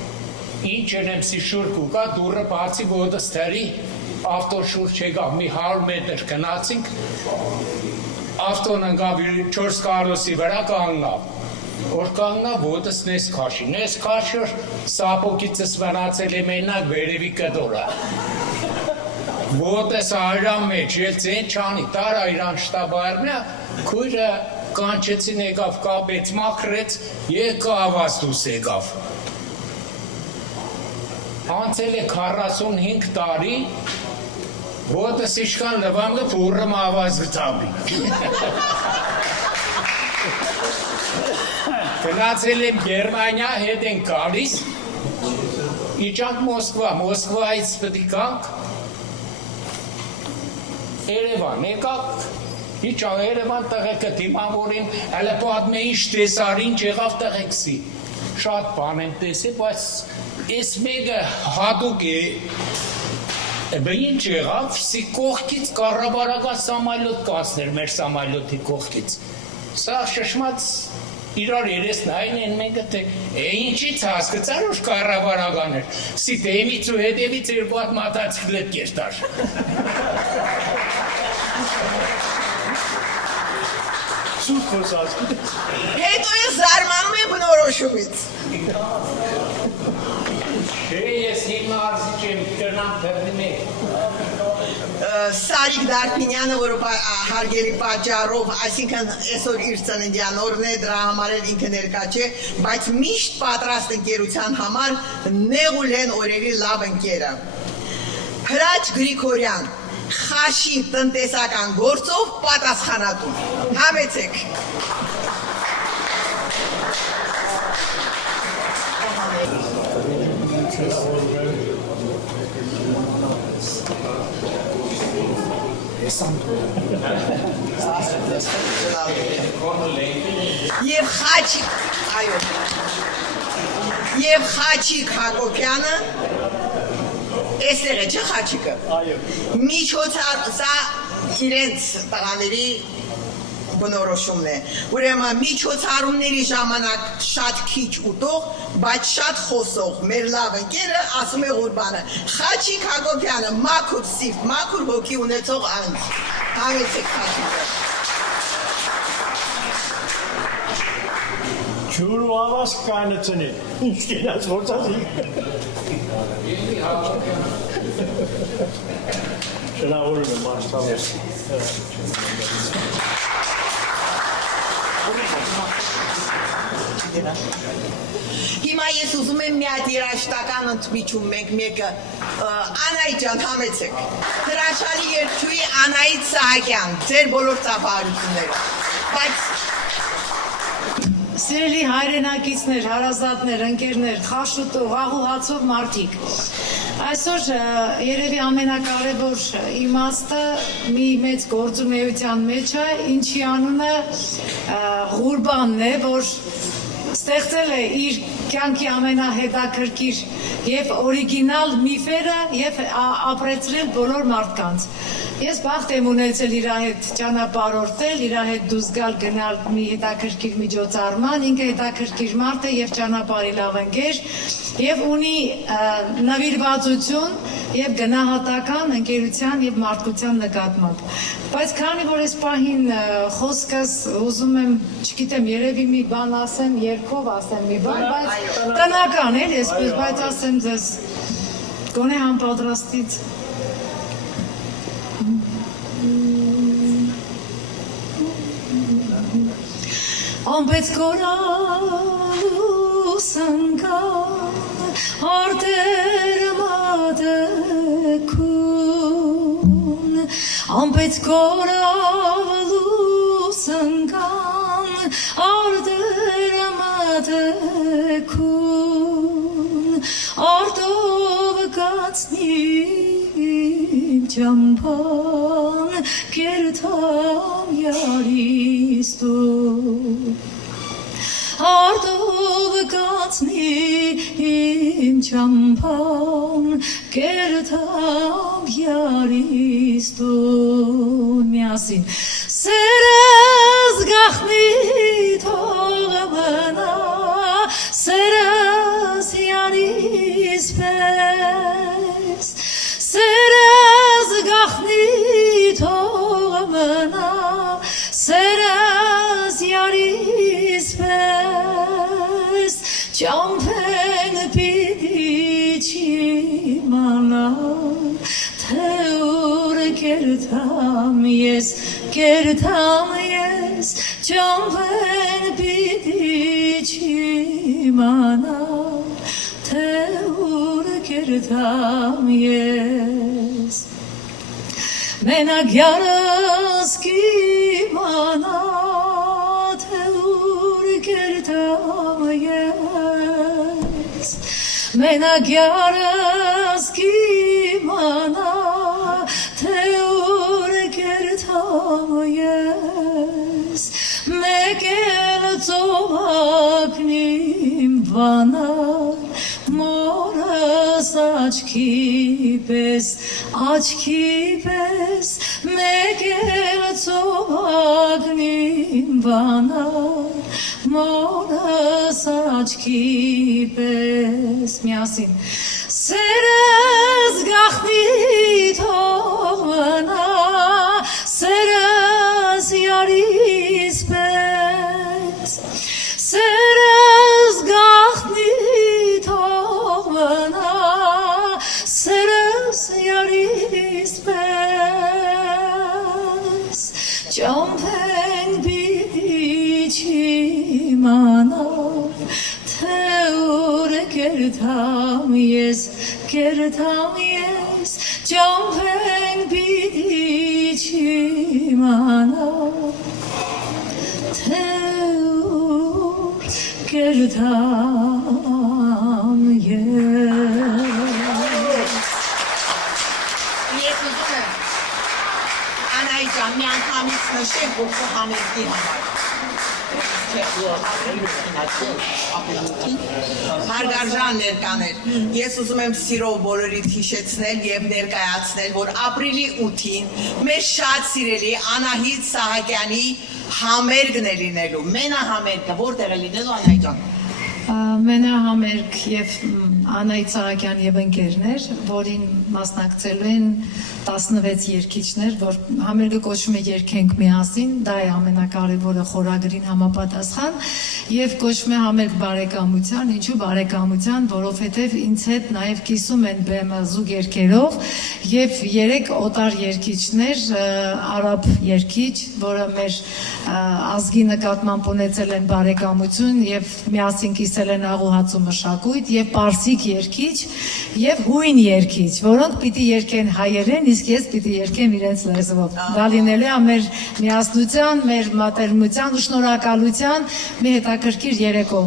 Ինչ եմ սի շուրք ու կա, դուրը բացի ոտս թերի, ավտո շուրջ եկավ, մի 100 մետր գնացինք, ավտոն ընկավ 4 կալոսի վրա կանգնավ, որ կանգնավ ոտս նես քաշի, սապոկիցս վնացել է մենակ վերևի կդորա։ Ոտս այրան մեջ, ելցեն չանի, տարա իրան շտաբ արմյա, քույրը կանչեցին եկավ, կապեց, մաքրեց, եկավ ավաստուս եկավ։ Անցել է 45 տարի, ոտս իշկան լվանգը փուրրը մավազ գտաբի։ Գնացել եմ Գերմանիա, հետ են գալիս, իջանք Մոսկվայից պտի կանք, Երևան եկավ, իջան Երևան տղեկը դիմավորին, հələ պատմե ինչ տեսար, ինչ եղավ տղեքսի։ Շատ բան եմ տեսել, բայց Ես մեկը հատուկ է Ինչ եղավ, սի կողքից կառավարական սամալյոտ կացներ մեր սամալյոտի կողքից։ Սա շշմած իրար երես նայն են մեկը թե ինչից հասկացար որ կառավարական էր։ Սի դեմից ու հետևից երկու հատ մոտոցիկլետ կերտար։ Սուտ խոսած։ Հետո ես զարմանում եմ բնորոշումից։ Ես հիմա արզիչ եմ կրնամ թերնի մեկ։ Սարիկ Դարպինյանը, որ հարգելի պատճառով, այսինքն այսօր իր ծննդյան օրն է, դրա համար էլ ինքը ներկա չէ, բայց միշտ պատրաստ ընկերության համար նեղուլեն օրերի լավ ընկերը։ Հրաչ Գրիգորյան, Խաշի տնտեսական գործով պատասխանատու։ Համեցեք։ Եվ Խաչիկ Հակոբյանը, էստեղ է չէ Խաչիկը, միջոցառումն իրենց տղաների բնորոշումն է, ուրեմն միջոցառումների ժամանակ շատ քիչ ուտող, բայց շատ խոսող, մեր լավ ընկերը ասում է Ղուրբանը, Խաչիկ Հակոբյանը մաքուր սիրտ, մաքուր հոգի ունեցող անձ, հավեցեք Խաչիկը։ Ջուր ու ավաս կանեցնի, ինչ կենաց ործածի։ Շնավորում եմ մաշտավես։ Հիմա ես ուզում եմ մի հատ երաժշտական ընդմիջում մենք մեկը Անայ ջան համեցեք հրաշալի երգչուհի Անայից Սահակյան ձեր բոլոր ծափահարությունները բայց Սիրելի հայրենակիցներ, հարազատներ, ընկերներ, խաշուտով, աղուհացով մարդիկ Այսօր երևի ամենակարևոր իմաստը մի մեծ գործունեության մեջ է, ինչի անունը Ղուրբանն է, որ ստեղծել է իր կյանքի ամենահետաքրքիր եւ օրիգինալ միֆերը եւ ապրեցրել բոլոր մարդկանց։ Ես բախտ եմ ունեցել իր հետ ճանապարհորդել, իր հետ դուրս գալ գնալ մի հետաքրքիր միջոցառման, ինքը հետաքրքիր մարդ է եւ ճանապարհի լավ ընկեր եւ ունի նվիրվածություն եւ գնահատական ընկերության եւ մարդկության նկատմամբ։ Բայց քանի որ այս պահին խոսքս ուզում եմ, չգիտեմ, երևի մի բան ասեմ, երգով ասեմ մի բան, բայց տնական է, այսպես, բայց ասեմ ձեզ գոնե համապատրաստից Ամպեց կորալու սնկան, արտեր մատեքուն, ամպեց կորալու սնկան, արտեր մատեքուն, արտով կացնիմ ճամփան, կերթամ յարիստու Արտով կացնիմ ճամփան, կերթամ յարիստուն միասին Սերս գախնի թող մնա, սերս յանիս պես Սերս գախնի թող մնա, սերս յանիս պես Ճամփեն պիտի չիմանա, թե ուր կերթամ ես, ճամփեն պիտի չիմանա, թե ուր կերթամ ես Մենակ յարս կիմանա, թե ուր կերթամ ես Մենակ յարս կիմանա, թե ուր կերթամ ես Մեկ էլ ծովակն իմ վանա, մորա աչքի պես մեկ էլ ծովագնին վանար մորս աչքի պես միասին սերս գախնի թողնա սերս յարիս պես սերս գախնի թողնա սերս յարիս պես ճամփեն բիդի չիմանար թե ուր կերթամ ես ճամփեն բիդի չիմանար թե ուր կերթամ ես Ես ուզում եմ Անայի ջան մի անգամից նշեմ որ քո համերգի համար Հարգարժան ներկաներ, ես ուզում եմ սիրով բոլորիդ հիշեցնել և ներկայացնել, որ ապրիլի 8-ին մեր շատ սիրելի Անահիտ Սահակյանի համերգն է լինելու, մենահամերգը, որտեղ է լինելու Անահիտ ջան։ Մենահամերգ և Անահիտ Սահակյան և ընկերներ, որին մասնակցելու են 16 երգիչներ, որ համերգը կոչվում է «Երգենք միասին», դա է ամենակարևորը խորագրին համապատասխան, և կոչվում է համերգ բարեկամության, ինչու բարեկամության, որովհետև ինձ հետ նաև կիսում են բեմը զուգ երգերով և 3 օտար երգիչներ, արաբ երգիչ, որը մեր ազգի նկատմամբ ունեցել են բարեկամություն և միասին կիսել են աղուհացու մշակույթ և պարսիկ երգիչ և հույն երգիչ, որոնք պիտի երգեն հայերեն, իսկ ես պիտի երգեմ իրենց լեզվով։ Դա լինելու է մեր միասնության, մեր մատերմության ու շնորհակալության մի հետաքրքիր երեկո։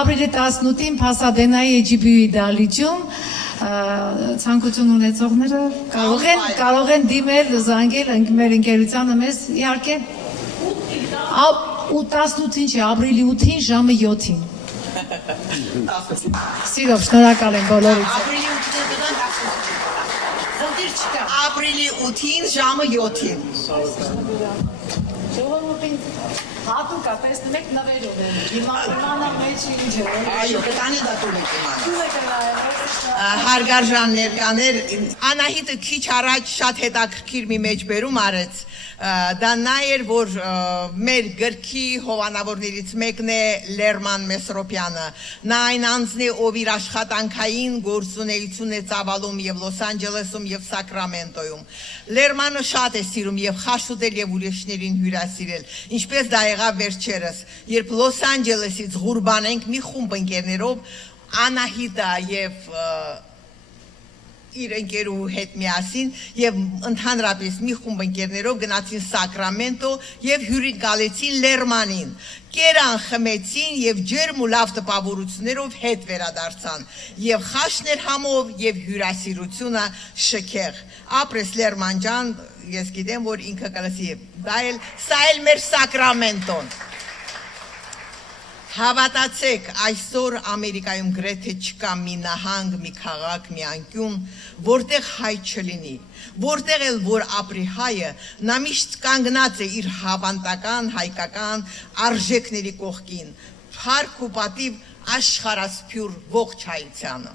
Ապրիլի 18-ին Փասադենայի էջիբիուի դահլիճում ցանկություն ունեցողները կարող են դիմել, զանգել մեր ընկերությանը մեզ իհարկե 18-ին չի, ապրիլի 8-ին ժամը 7-ին։ Սիրով շնորհակալ եմ բոլորիդ։ Ապրիլի 8-ին ժամը 7-ին։ Ժողովուրդին հատուկ է, տեսնում եք նվերով են, իմանը մեջ ինչ է։ Այո, կտանի դա տուն եք իմանը։ Հարգարժան ներկաներ, Անահիտը քիչ առաջ շատ հետաքրքիր մի մեջբերում արեց, դա նա էր, որ մեր գրքի հովանավորներից մեկն է Լերման Մեսրոպյանը, նա այն անձն է, ով իր աշխատանքային գործունեություն է ծավալում և Լոս Անջելեսում և Սակրամենտոյում։ Լերմանը շատ է սիրում և խաշուտել և ուրիշներին հյուրասիրել, ինչպես դա եղավ վերջերս, երբ Լոս Անջելեսից Ղուրբան ենք մի խումբ ընկերներով Անահիտը և իր ընկերու հետ միասին և ընդհանրապես մի խումբ ընկերներով գնացին Սակրամենտո և հյուրին գալեցին Լերմանին, կերան խմեցին և ջերմ ու լավ տպավորություններով հետ վերադարձան և խաշներ համով և հյուրասիրությունը շքեղ։ Ապրես Լերման ջան, ես գիտեմ, որ ինքը կլսի, սա էլ մեր Սակրամենտոն։ Հավատացեք, այսօր Ամերիկայում գրեթե չկա մի նահանգ, մի քաղաք, մի անկյուն, որտեղ հայ չլինի, որտեղ էլ որ ապրի հայը, նա միշտ կանգնած է իր հավանտական, հայկական արժեքների կողքին, փառք ու պատիվ աշխարհասփյուր ողջ հայությանը։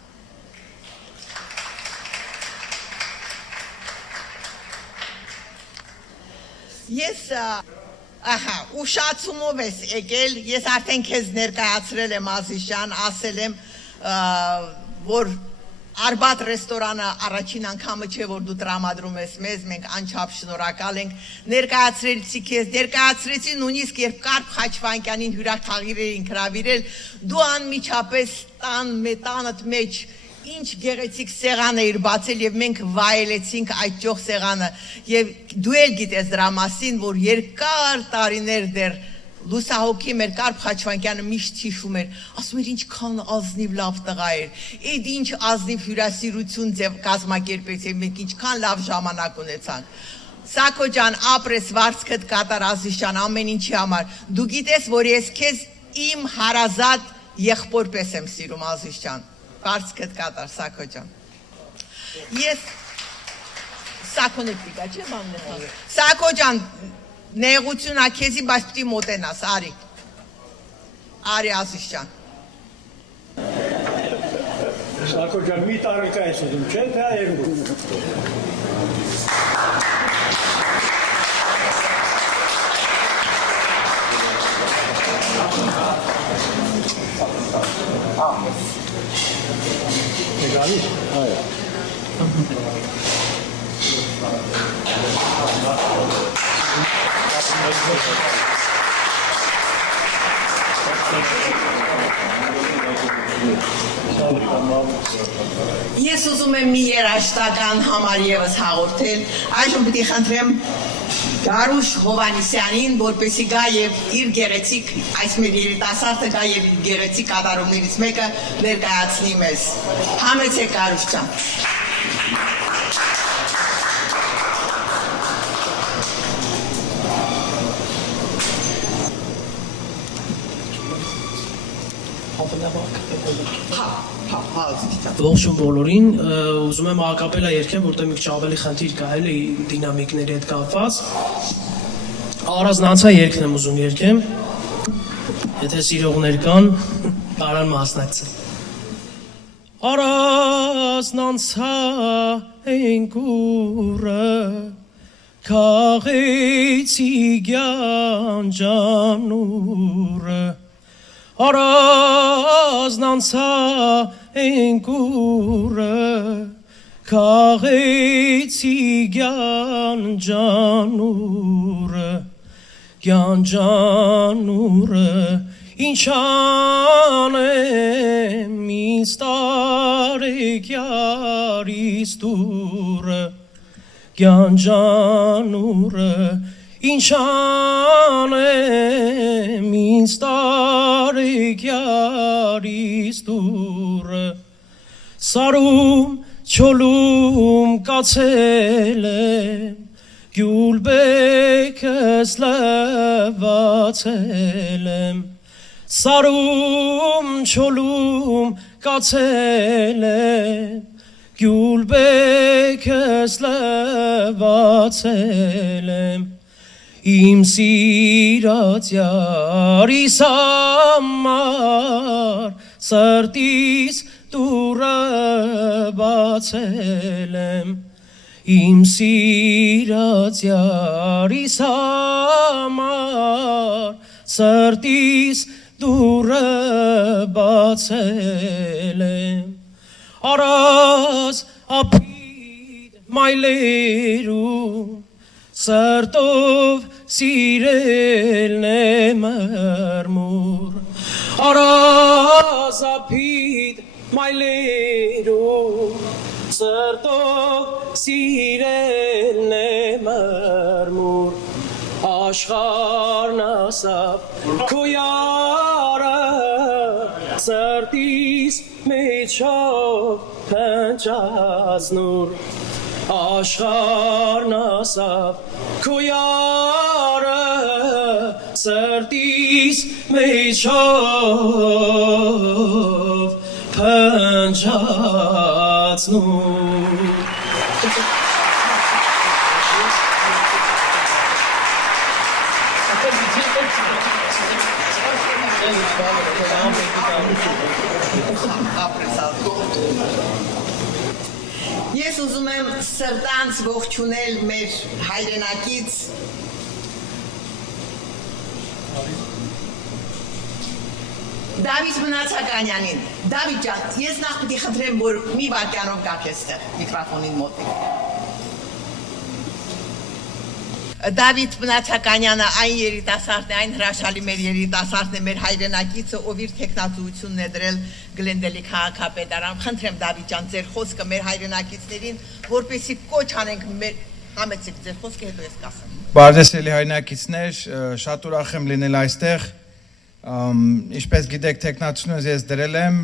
Ես ուշացումով ես եկել, ես արդեն քեզ ներկայացրել եմ Ազիզյան, ասել եմ, որ Արբաթ ռեստորանը առաջին անգամը չէ, որ դու տրամադրում ես մեզ, մենք անչափ շնորհակալ ենք, ներկայացրեցի քեզ, ներկայացրեցի նույնիսկ երբ Կարփ Խաչվանյանին հյուրաթաղիր էին հրավիրել, դու անմիջապես տանդ մեջ ինչ գեղեցիկ սեղան էիր բացել և մենք վայելեցինք այդ ճոխ սեղանը և դու էլ գիտես դրա մասին, որ երկար տարիներ դեռ լուսահոգի մեր Կարփ Խաչվանյանը միշտ հիշում էր, ասում էր ինչքան ազնիվ լավ տղա էր, այդ ինչ ազնիվ հյուրասիրություն կազմակերպեց և մենք ինչքան լավ ժամանակ ունեցանք։ Սակո ջան, ապրես վարձքդ կատար Ազիզյան ամեն ինչի համար, դու գիտես, որ ես քեզ իմ հարազատ եղբոր պես եմ սիրում Ազիզ ջան, վարձքդ կատար Սակո ջան։ Ես Սակոնեկտիկա չէ բանն։ Սակո ջան, նեղությունա քեզի, բայց պիտի մոտենաս, արի։ Արի Ազիզ ջան։ Սակո ջան, մի տարեկա ես ուզում, չէ՞, թե երկու։ Ես ուզում եմ մի երաժշտական համար ևս հաղորդել, այժմ պիտի խնդրեմ Գարուշ Հովանիսյանին, որպեսի գա եւ իր գեղեցիկ այս մեր երիտասարդը գա եւ գեղեցիկ կատարումներից մեկը ներկայացնի մեզ։ Համեցեք Գարուշ ջան։ Ողջույն բոլորին, ուզում եմ ակապելա երգեմ, որտեղ մի քիչ ավելի խնդիր կա էլի դինամիկների հետ կապված։ Առանձնանցա երգն եմ ուզում երգեմ։ Եթե սիրողներ կան, կարան մասնակցել։ Առանձնանցա ենկուրը քաղեցի գյանջանուրը Առանձնանցա ենկուրը քաղեցի գյանջանուրը ինչ անեմ ինձ տարեկյարիս դուրը գյանջանուրը ինչ անեմ ինձ տարեկյարիս դուրը Սարում չոլում կացել եմ Գյուլբեկս լվացել եմ Սարում չոլում կացել եմ Գյուլբեկս լվացել եմ Իմ սիրած յարիս համար սրտիս դուրը բացել եմ Իմ սիրած յարիս համար սրտիս դուրը բացել եմ Արաս ապիտ մայլերում Սրտով սիրելն է մրմուր Արազապիտ մայլերում Սրտով սիրելն է մրմուր Աշխարհն ասավ քո յարը Սրտիս մեջով փնջացնուր Աշխարհն ասավ քո յարը սրտիս մեջով փնջացնուր Ես ուզում եմ սրտանց ողջունել մեր հայրենակից Դավիթ Մնացականյանին Դավիթ ջան, ես նախ պիտի խնդրեմ, որ մի վայրկյանով գաք այստեղ միկրոֆոնին մոտիկ Դավիթ Մնացականյանը այն երիտասարդն է, այն հրաշալի մեր երիտասարդն է, մեր հայրենակիցը, ով իր տեխնացությունն է դրել Գլենդելի քաղաքապետարան։ Խնդրեմ Դավիթ ջան, ձեր խոսքը մեր հայրենակիցներին, որպեսզի կոչ անենք մեր համեցեք ձեր խոսքը, հետո ես կասեմ։ Բարդեսելի հայրենակիցներ, շատ ուրախ եմ լինել այստեղ։ Ինչպես գիտեք, տեխնացությունս ես դրել եմ,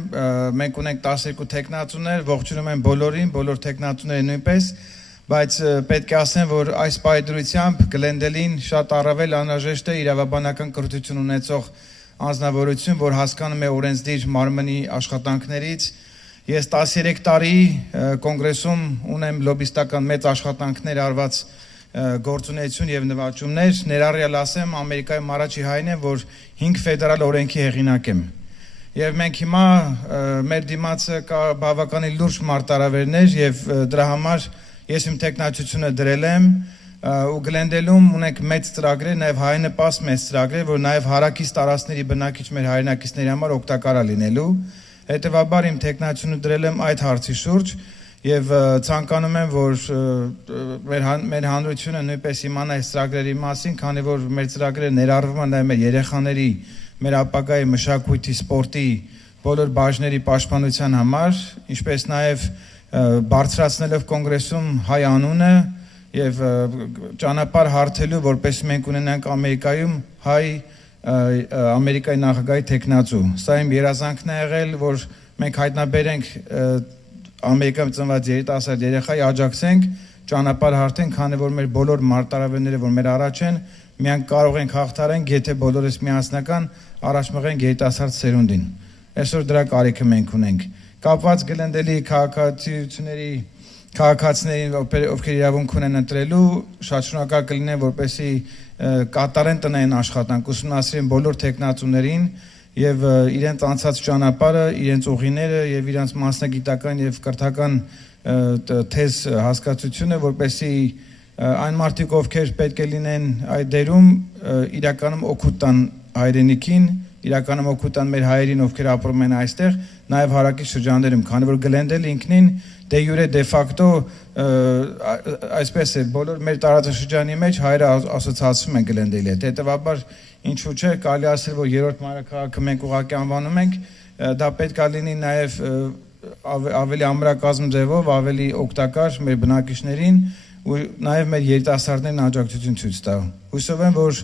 մենք ունենք 12 տեխնացուներ, ողջունում եմ բոլորին, բոլոր տեխնացուները նույնպես Բայց պետք է ասեմ, որ այս պայդրությամբ Գլենդելին շատ առավել անհրաժեշտ է իրավաբանական կրթություն ունեցող անձնավորություն, որ հասկանում է օրենսդիր մարմնի աշխատանքներից Ես 13 տարի կոնգրեսում ունեմ լոբիստական մեծ աշխատանքներ արված գործունեություն եւ նվաճումներ, ներառյալ ասեմ Ամերիկայում առաջի հայն եմ, որ 5 ֆեդերալ օրենքի հեղինակ եմ։ Եվ մենք հիմա մեր դիմացը կա բավականին լուրջ մարտահրավերներ եւ դրա համար ես իմ տեխնացությունը դրել եմ ու Գլենդելում ունենք մեծ ծրագրեր, նաեւ հայնպաս մեծ ծրագրեր, որ նաեւ հարակից տարածքների բնակիչ մեր հայրենակիցների համար օգտակար է լինելու։ Հետևաբար իմ տեխնացությունը դրել եմ այդ հարցի շուրջ եւ ցանկանում եմ, որ մեր հանրությունը նույնպես իմանա այս ծրագրերի մասին, քանի որ մեր ծրագրերը ներառվում են նաեւ մեր երեխաների, մեր ապագայի մշակույթի, սպորտի բոլոր բաժների պաշտպանության համար, ինչպես նաեւ բարձրացնելով կոնգրեսում հայ անունը եւ ճանապարհ հարթելու, որպես մենք ունենանք Ամերիկայում հայ Ամերիկայի նախագահի տեխնացու։ Սա իմ երազանքն է եղել, որ մենք հայտնաբերենք Ամերիկայում ծնված երիտասարդ երեխայի աջակցենք, ճանապարհ հարթենք, քանի որ մեր բոլոր մարտահրավերները, որ մեր առաջ են, միայն կարող ենք հաղթարենք, եթե բոլորս միասնական առաջ մղենք երիտասարդ սերունդին։ Այսօր դրա կարիքը մենք ունենք։ Կապված Գլենդելի քաղաքացիներին, ովքեր իրավունք ունեն ընտրելու, շատ շնորհակալ կլինեմ, որպեսզի կատարեն տնային աշխատանք, ուսումնասիրեն բոլոր տեխնացուներին եւ իրենց անցած ճանապարհը, իրենց ուղիները եւ իրենց մասնագիտական եւ կրթական թեզ հասկացությունը, որպեսզի այն մարդիկ, ովքեր պետք է լինեն այդ դերում, իրականում օգուտ տան հայրենիքին, իրականում օգուտ տան մեր հայերին, ովքեր ապրում են այստեղ, նաեւ հարակից շրջաններում, քանի որ Գլենդելը ինքնին դե յուրե դե ֆակտո այսպես է, բոլոր մեր տարածաշրջանի մեջ հայերը ասոցիացվում են Գլենդելի հետ։ Հետևաբար ինչու՞ չէ, կարելի ասել, որ երրորդ մայրաքաղաքը մենք ուղղակի անվանում ենք, դա պետք է լինի նաեւ ավելի ամրակազմ ձևով, ավելի օգտակար մեր բնակիչներին ու նաեւ մեր երիտասարդներին աջակցություն ցույց տա։ Հուսով եմ, որ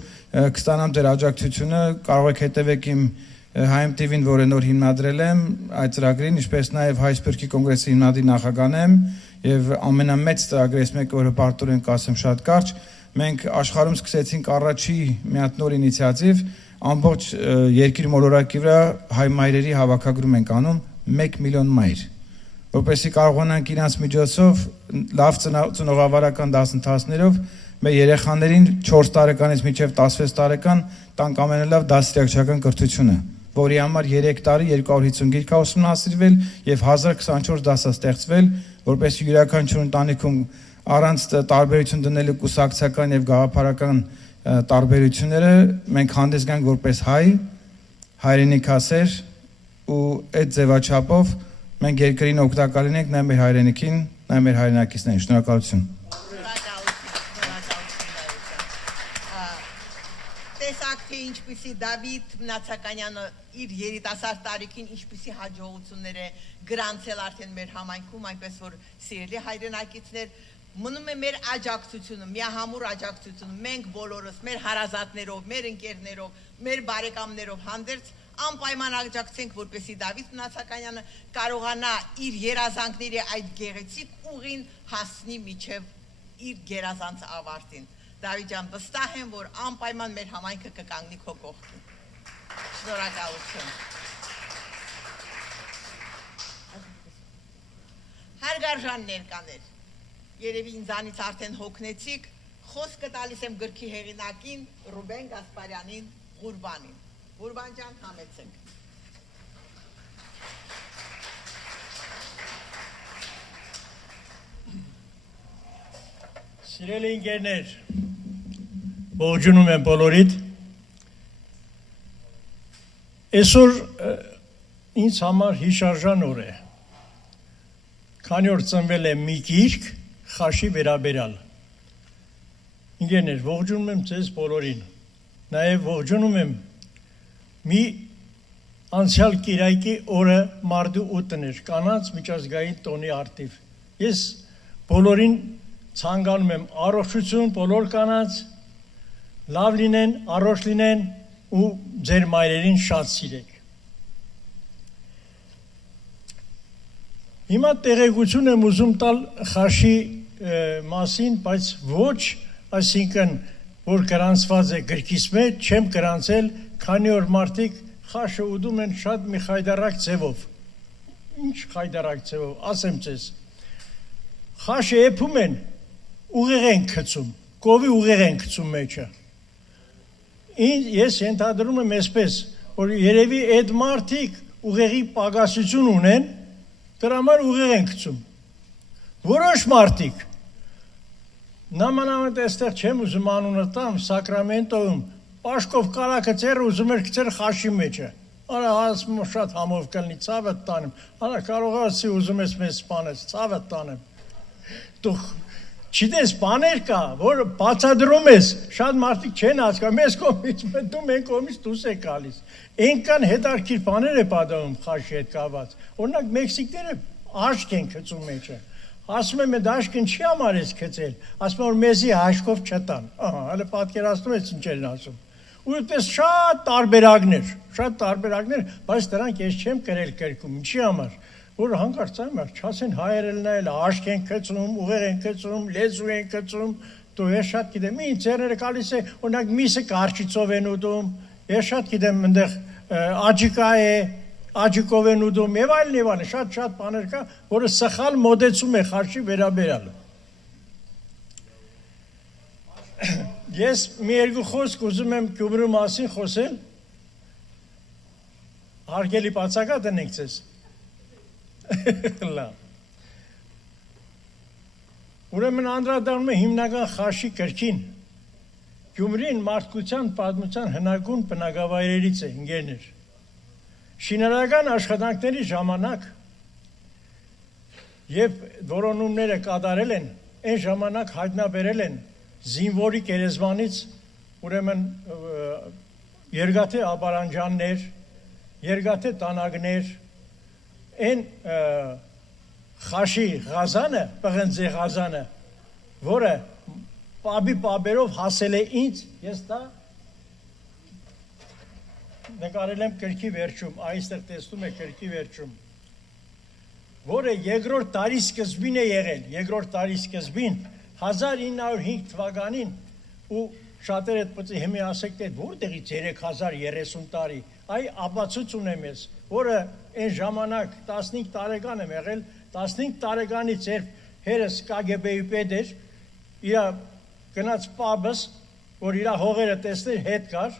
կստանամ ձեր աջակցությունը, կարող եք հետևեք իմ Հայ TV-ին, որը նոր հիմնադրել եմ, այդ ծրագրին, ինչպես նաև Հայ Սփյուռքի կոնգրեսի հիմնադիր նախագահն եմ եւ ամենամեծ ծրագրերից մեկը, որը պարտորեն կասեմ շատ կարճ, մենք աշխարհում սկսեցինք առաջի մի հատ նոր ինիցիատիվ, ամբողջ երկիր մոլորակի վրա հայ մայրերի հավաքագրում ենք անում 1 միլիոն մայր, որպեսզի կարողանանք իրենց միջոցով լավ ծնողավարական դասընթացներով մեր երեխաներին 4 տարեկանից մինչև 16 տարեկան տանք ամենալավ դասյարակչական կրթությունը, որի համար 3 տարի 250 գիրք ուսումնասիրվել եւ 1024 դաս ստեղծվել, որպեսզի յուրաքանչյուր ընտանիքում առանց տարբերություն դնելու կուսակցական եւ գաղափարական տարբերությունները մենք հանդես գանք որպես հայ, հայրենիքասեր ու այդ ձևաչափով մենք երկրին օգտակար լինենք նաեւ մեր հայրենիքին, նաեւ մեր հայրենակիցներին։ Շնորհակալություն։ Տեսակ թե ինչպիսի Դավիթ Մնացականյանը իր երիտասարդ տարիքին ինչպիսի հաջողություններ է գրանցել արդեն մեր համայնքում, այնպես որ սիրելի հայրենակիցներ, մնում է մեր աջակցությունը, միահամուռ աջակցությունը, մենք բոլորս մեր հարազատներով, մեր ընկերներով, մեր բարեկամներով հանդերձ անպայման աջակցենք, որպեսզի Դավիթ Մնացականյանը կարողանա իր երազանքների այդ գեղեցիկ ուղին հասնի մինչև իր գերազանց ավարտին։ Դավիթ ջան, վստահ եմ, որ անպայման մեր համայնքը կկանգնի քո կողքին։ Շնորհակալություն։ Հարգարժան ներկաներ, երևի ինձանից արդեն հոգնեցիք, խոսքը տալիս եմ գրքի հեղինակին Ռուբեն Գասպարյանին Ղուրբանին։ Ղուրբան ջան, համեցեք։ Սիրելի ընկերներ, ողջունում եմ բոլորիդ։ Այսօր ինձ համար հիշարժան օր է, քանի որ ծնվել է մի գիրք խաշի վերաբերյալ։ Ընկերներ, ողջունում եմ ձեզ բոլորին, նաև ողջունում եմ մի անցյալ կիրակի օրը մարդու 8-ն էր, կանանց միջազգային տոնի արդիվ։ Ես բոլորին ցանկանում եմ առողջություն բոլոր կանանց, լավ լինեն, առողջ լինեն ու ձեր մայրերին շատ սիրեք։ Հիմա տեղեկություն եմ ուզում տալ խաշի մասին, բայց ոչ, այսինքն, որ գրանցված է գրքիս մեջ, չեմ գրանցել, քանի որ մարդիկ խաշը ուտում են շատ մի խայդարակ ձևով։ ինչ խայդարակցեով, ասեմ ձեզ, խաշը եփում են, ուղեղ են գցում, կովի ուղեղ են գցում մեջը։ Ես ենթադրում եմ այսպես, որ երևի այդ մարդիկ ուղեղի պակասություն ունեն, դրա համար ուղեղ են գցում։ Որոշ մարդիկ, նամանավանդ այստեղ չեմ ուզում անունը տամ, Սակրամենտոյում, Պաշկով կարակը ծերը ուզում էր գցել խաշի մեջը։ Արա ասում շատ համով կլնի, ցավը տանեմ։ Արա կարող ասի ուզում ես մեզ սպանես, ցավը տանեմ։ Դու չիտես բաներ կա, որ բացադրում ես, շատ մարդիկ չեն հասկանում, մեզ կողմից մտնում, են կողմից դուրս է գալիս։ Այնքան հետաքրքիր բաներ է պատահում խաշի հետ կապված։ Օրինակ մեքսիկները աշկ են գցում մեջը։ Ասում եմ այդ աշկն չի համար ես գցել, ասում որ մեզի աշկով չտան։ Ահա, հələ պատկերացնում ես ինչ են ասում։ Ու այդպես շատ տարբերակներ, բայց դրանք ես չեմ գրել գրքում, ինչի համար, որ հանկարծ այմար, չասեն հայերել նայել, աշկ են գցում, ուղեղ են գցում, լեզու են գցում, դու ես շատ գիտեմ, ինձ ձեռները գալիս է, օրինակ միսը կարճիցով են ուտում, ես շատ գիտեմ, այնտեղ աջիկա է, աջիկով են ուտում, եւ այլն, շատ բաներ կա, որը սխալ մոդեցում է խաշի վերաբերյալ։ Ես մի երկու խոսք ուզում եմ Գյումրու մասին խոսել, հարգելի բացակա տնենք ձեզ։ Ուրեմն անդրադառնում է հիմնական խաշի կրքին։ Գյումրին մարդկության պատմության հնագույն բնակավայրերից է, ընկերներ։ Շինարարական աշխատանքների ժամանակ եւ որոնումները կատարել են, այն ժամանակ հայտնաբերել են զինվորի գերեզմանից, ուրեմն երկաթե ապարանջաններ, երկաթե տանագներ, այն խաշի ղազանը, պղնձի ղազանը, որը պաբերով հասել է ինձ, ես դա նկարել եմ կրքի վերջում, այստեղ տեսնում է կրքի վերջում, որը երկրորդ տարի սկզբին է եղել, երկրորդ տարի սկզբին 1905 թվականին ու շատեր այդ պծի հիմի ասեք թե որտեղից 3030 տարի, այ ապացույց ունեմ ես, որը այն ժամանակ 15 տարեկան եմ եղել, 15 տարեկանից երբ հերս KGB-ի պետ էր, իր գնաց պաբս, որ իր հողերը տեսներ հետ կար,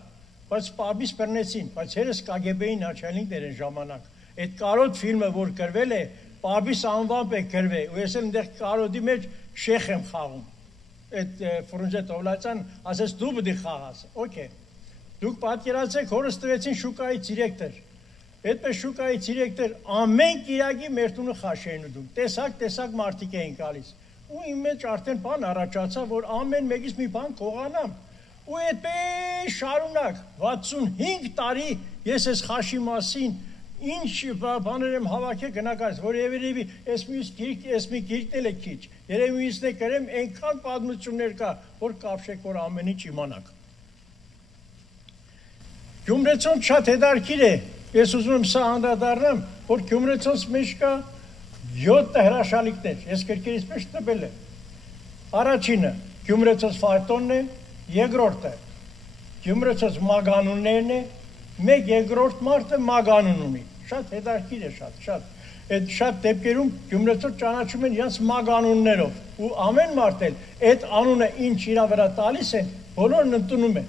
բայց պաբիս բռնեցին, բայց հերս KGB-ի начальникն էր այն ժամանակ։ Այդ կարոտ ֆիլմը, որ գրվել է, պաբիս անվամբ է գրվել, ու ես էլ այնտեղ կարոտի մեջ շեխ եմ խաղում։ Այդ Ֆրունզե Տովլացյան ասես դու պետք է խաղաս։ Okay։ Դուք պատկերացեք, հորս տվեցին շուկայի դիրեկտոր։ Այդպես շուկայի դիրեկտոր ամեն կիրակի մեր տունը խաշ էին ուտում։ Տեսակ մարդիկ էին գալիս։ Ու իմ մեջ արդեն բան առաջացավ, որ ամեն մեկից մի բան կողանամ։ Ու այդպես շարունակ 65 տարի ես այս խաշի մասին ինչ բաներ եմ հավաքել գնահատած, որ երևի այս մի գիրքն է քիչ։ Երևի ինձն է գրեմ այնքան պատմություններ կա, որ կապշեք, որ ամեն ինչ իմանաք։ Գյումրեցուն շատ հետաքրքիր է։ Ես ուզում եմ սա անդրադառնամ, որ Գյումրեցոնց մեջ կա 7 հրաշալիքներ։ Ես գրքերից մեջ տվել եմ։ Առաջինը Գյումրեցոնց ֆայտոնն է, երկրորդը Գյումրեցոնց մագանուններն է, մեկ երկրորդ մարդը մագանուն ունի։ Շատ հետաքրքիր է, շատ։ Այդ շատ դեպքերում Գյումրեցոց ճանաչում են իրենց մագանուններով, ու ամեն մարդ էլ այդ անունը ինչ իր վրա տալիս են, բոլորն ընդունում են։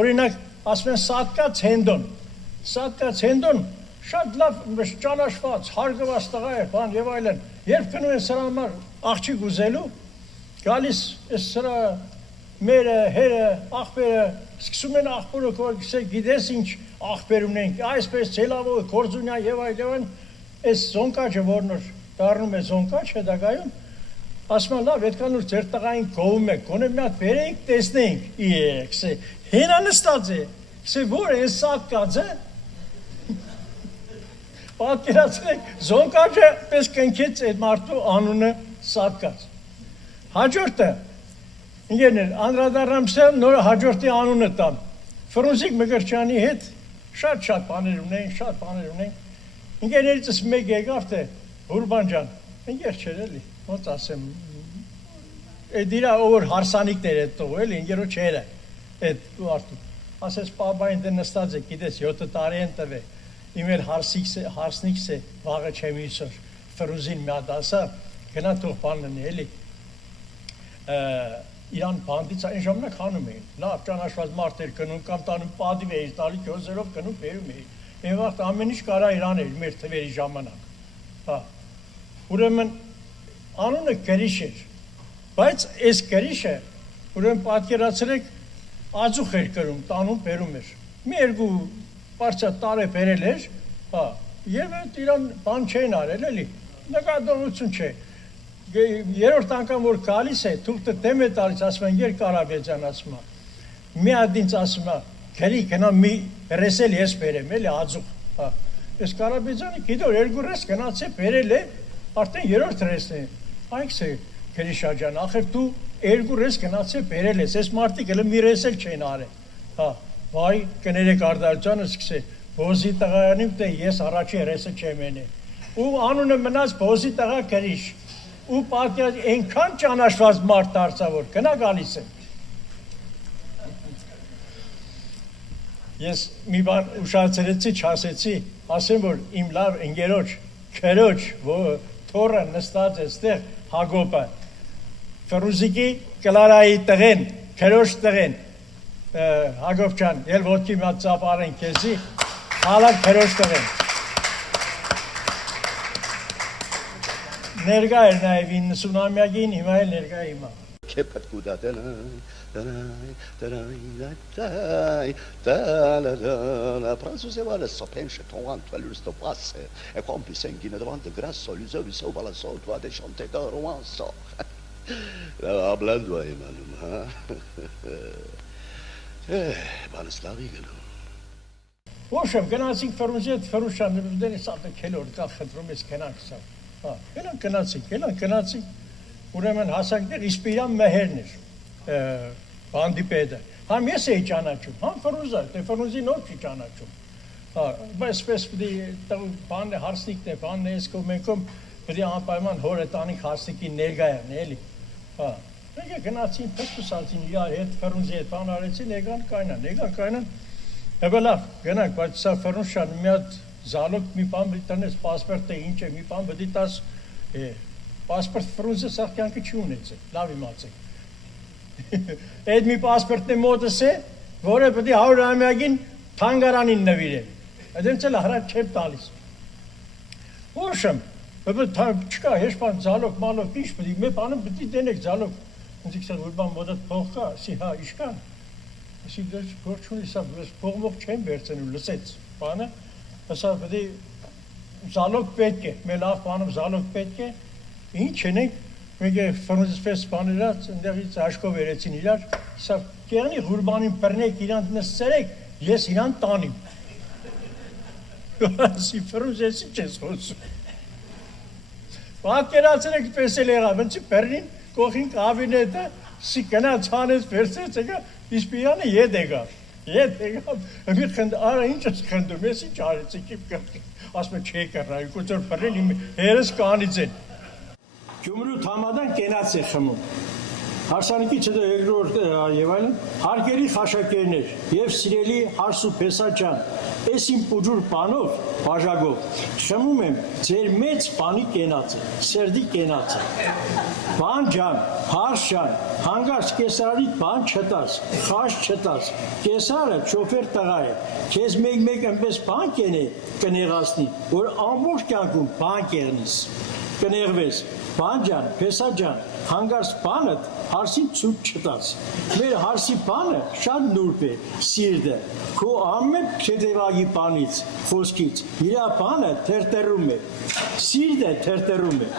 Օրինակ, ասում են Սատկա Ցենդոն շատ լավ ճանաչված, հարգված տղա է, բան եւ այլն։ Երբ գնում են սրա համար աղջիկ ուզելու, գալիս է սրա մերը, հերը, աղբերը, սկսում են աղբորը կորգսել, գիտես ինչ աղբեր ունենք, այսպես ծելավով, կորձունյա եւ այլն, այս զոնկաչը, որն որ դառնում է զոնկաչ հետագայում, ասում են լավ, այդքան որ ձեր տղային գովում եք, գոնե մի հատ բերեինք, տեսնեինք, կսե, հենա նստած է, կսե, որ է, Սատկած է, պատկերացրեք, զոնկաչը պես կնքեց այդ մարդու անունը Սատկած։ Հաջորդը, ինգերներ, անդրադառնամ նոր հաջորդի անունը տամ։ Ֆրունզիկ Մկրտչյանի հետ շատ բաներ ունենք, Ինգերներիցս մեկ եկավ թե Հուրբան ջան, ինգեր չէր էլի, ոնց ասեմ, այդ իրա որ հարսանիքներ է տող էլի, ինգերո չերը, այդ արդու, ասես պաբային դե նստած է, գիտես 7 տարի են տվե, իմել հարսնիքս է վաղը չեմ իսոր Ֆրուզին մի հատ ասա գնա թող բանն էլի Իրան բանդից այն ժամանակ հանում էին լավ ճանաչված մարդեր գնում կամ տանում պատիվ էին տալի քյոզերով գնում բերում էին այն վաղ ամեն ինչ կարա Իրան էր մեր թվերի ժամանակ հա ուրեմն անունը գրիշ էր բայց այս գրիշը ուրեմն պատկերացրեք ածուխ էր կրում տանում բերում էր մի երկու Պարչա տարե բերել էր, հա, եւ իրան բան չեն արել, էլի, նկատողություն չէ։ Երրորդ անգամ որ գալիս է, թուղթը դեմ է տալիս, ասում են Եր Կարապետյան ասում է։ Մի հատ ինձ ասում է, գերի գնա մի ռեսել ես բերեմ, էլի ածուխ, հա։ Ես Կարապետյանը գիտոր երկու ռես գնացե բերել է, արդեն երրորդ ռեսն է։ Այնքս է Գրիշաջան, ախր դու երկու ռես գնացե բերել ես, այս մարդիկ էլ մի ռեսել չեն արել, հա։ Վայ կներեք արդարությանը սկսե Բոզի տղայանիմ թե ես առաջի հրեսը չեմ ենե ու անունը մնաց Բոզի տղա գրիշ ու պատյազ ենքան ճանաշված մարդ դարձա որ գնա գալիս եմ ես մի բան ուշացրեցի չասեցի ասեմ որ իմ լավ ընկերոջ քերոջ թորը նստած է ստեղ Հակոբը Ֆրուզիկի Կլարայի տղեն քերոջ տղեն Հակոբ ջան, ել ոտքի մի հատ ծապ արեն քեզի, հալակ քերոջ տղեն։ Ներկա էր նաև 90-ամյակին, հիմա էլ ներկա հիմա։ Քեփդ կուդա François le sapin chez ton Antoine le stopasse et qu'on puisse s'inquiéter devant de grâce les hommes sont pas la sorte toi de chanter de romance. La blando Emmanuel. Բանստավի գնում։ Ոშեմ գնացինք Ֆրուզիետ Ֆրուշան դերից ատը քելոր կա խնդրում ես գնանք սա։ Հա, գնացինք։ Ուրեմն հասանքներ Իսպիրան Մեհերն էր։ Բանդիպեդը։ Համ ես էի ճանաչում, համ Ֆրուզը, դե Ֆրուզին ով չի ճանաչում։ Հա, բայց պես պիտի բանը հարսնիկն է, բանն է սկով մենքում պիտի անպայման հորը տանիք հարսնիկի ներգայան, էլի։ Հա։ Մենք գնացին փոստուսացին իրար հետ Ֆրունզի հետ բան արեցին, եկան կայնան։ Եվ լավ, գնանք, բայց սա Ֆրունշան մի հատ զալոկ մի բան պիտի տնես, պասպորտը ինչ է, մի բան պիտի տաս, պասպորտ Ֆրունզը սա կյանքը չի ունեցել, լավ իմացեք։ Այդ մի պասպորտն է մոտս է, որը պիտի 100-ամյակին թանգարանին նվիրել։ Այդենց էլ հրաչ չեմ տալիս։ Ոշեմ, չկա հեշտ բան զալոկ, մալոկ, ինչ պիտի, մի բանը պիտի դենեք զալոկ։ Ինձ իքսան որ բան մոդատ փող կա, ասի հա իշկան, ասի դες գործունի սա փողմող չեն վերցնում լսեց բանը, ասա պետք է զալոկ պետք է, մեր լավ բանում զալոկ պետք է, ինչ չենք, մենք ֆրանսիպես բաներած ընդեղից աշկով վերեցին իրար, սա կեղնի ղուրբանին բռնեք իրանք նստերեք, ես իրան տանիմ, ասի ֆրանսիեսի չես խոսում, պատկերացրեք պես էլ եղավ, ընցի բռնին, Կողին կաբինետը, սի կնաց հանեց վերցեց եկա, Իսպիրանը ետ եկավ, մի խնդ, արա ինչ ես խնդում, ես ինչ արեց եկիվ կրկի, ասում է չի կրնա, կուծոր պրել իմ հերս կանից են։ Գյումրու թամադան կենաց է խմում, հարսանիքի չդը երկրորդ և այլն, հարկերի խաշակերներ և սիրելի հարսու պեսաջան, ես իմ պուջուր պանով, բաժագով, խմում եմ ձեր մեծ պանի կենացը, սերդի կենացը, բան ջան, հարս ջան, հանգարց կեսարարիտ բան չտաս, խաշ չտաս, կեսարը չոֆեր տղա է, կեզ մեկ ընպես բան կնեղասնի, որ ամբողջ կյանքում բան կեղնիս, կնեղվես, բան ջան, պեսա ջան, հանգարց բանըտ հարսին ծուտ չտաս, մեր հարսի բանը շատ նուրբ է, սիրդը, քո ամեն քետևագի բանից, խոսքից, իրա բանը թերտերում է, սիրդը թերտերում է,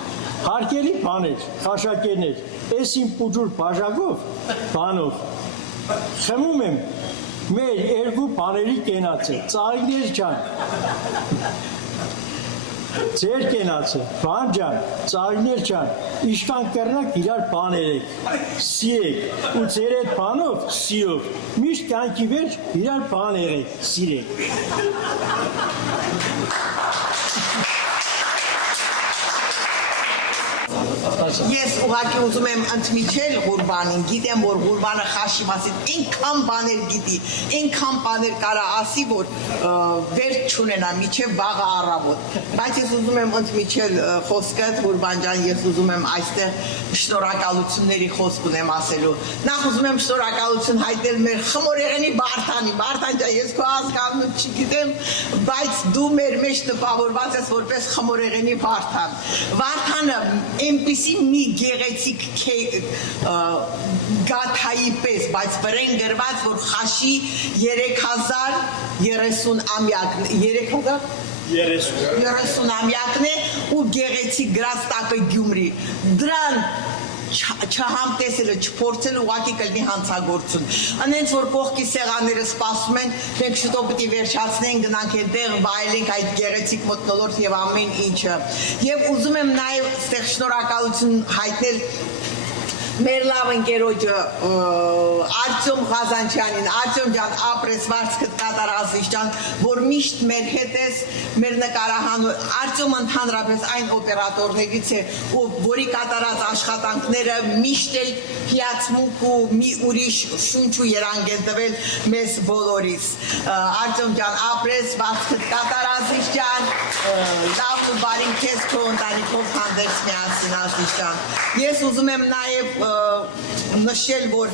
հարկերի բաներ, խաշակերներ, ես իմ պուջուր բաժագով, բանով, խմում եմ մեր երկու բաների կենացը, ծաղիկներ ջան, ձեր կենացը, բան ջան, ծաղիկներ ջան, իշկան կրնակ իրար բաներեք, սիրեք, ու ձեր այդ բանով, սիրով, միշտ կյանքի վերջ իրար բան եղեք, սիրեք։ Ես ուղղակի ուզում եմ ընդմիջել Ղուրբանին, գիտեմ որ Ղուրբանը խաշի մասին այնքան բաներ գիտի, այնքան բաներ կարա ասի, որ վերջ չունենա միջև վաղը առավոտ։ Բայց ես ուզում եմ ընդմիջել խոսքը Ղուրբան ջան, ես ուզում եմ այստեղ շնորհակալությունների խոսք ունեմ ասելու։ Նախ ուզում եմ շնորհակալություն հայտնել մեր խմորեղենի Վարդանին։ Վարդան ջան, ես քո ազգանուն չգիտեմ, բայց դու մեր մեջ տպավորված ես որպես խմորեղենի Վարդան։ Վարդանը այնպիսի մի գեղեցիկ գաթայի պես, բայց վրեն գրված, որ խաշի 3030 ամյակն 30 ամյակն է ու գեղեցիկ գրած տակը Գյումրի։ Դրան չհամտեսելը, չփորձելը ուղղակի կլինի հանցագործություն։ Անենց որ կողքի սեղանները սպասում են, մենք շուտով պետք է վերջացնենք, գնանք այդտեղ, վայելենք այդ գեղեցիկ մթնոլորտ եւ ամեն ինչը։ Եվ ուզում եմ նաեւ այդտեղ շնորհակալություն հայտնել մեր լավ ընկերոջը Արտյոմ Ղազանչյանին, Արտյոմ ջան, ապրես վարձքդ կատարազիչ ջան, որ միշտ մեր հետ ես, մեր նկարահանու, Արտյոմը ընդհանրապես այն օպերատորներից է, որի կատարած աշխատանքները միշտ էլ հիացմունք ու մի ուրիշ շունչ ու երանգ են տվել մեզ բոլորիս։ Արտյոմ ջան, ապրես վարձքդ կատարազիչ ջան, լավ ու բարին քեզ քո ընտանիքով հանդերձ միասին ազիչ ջան։ Ես ուզում եմ նաև նշել, որ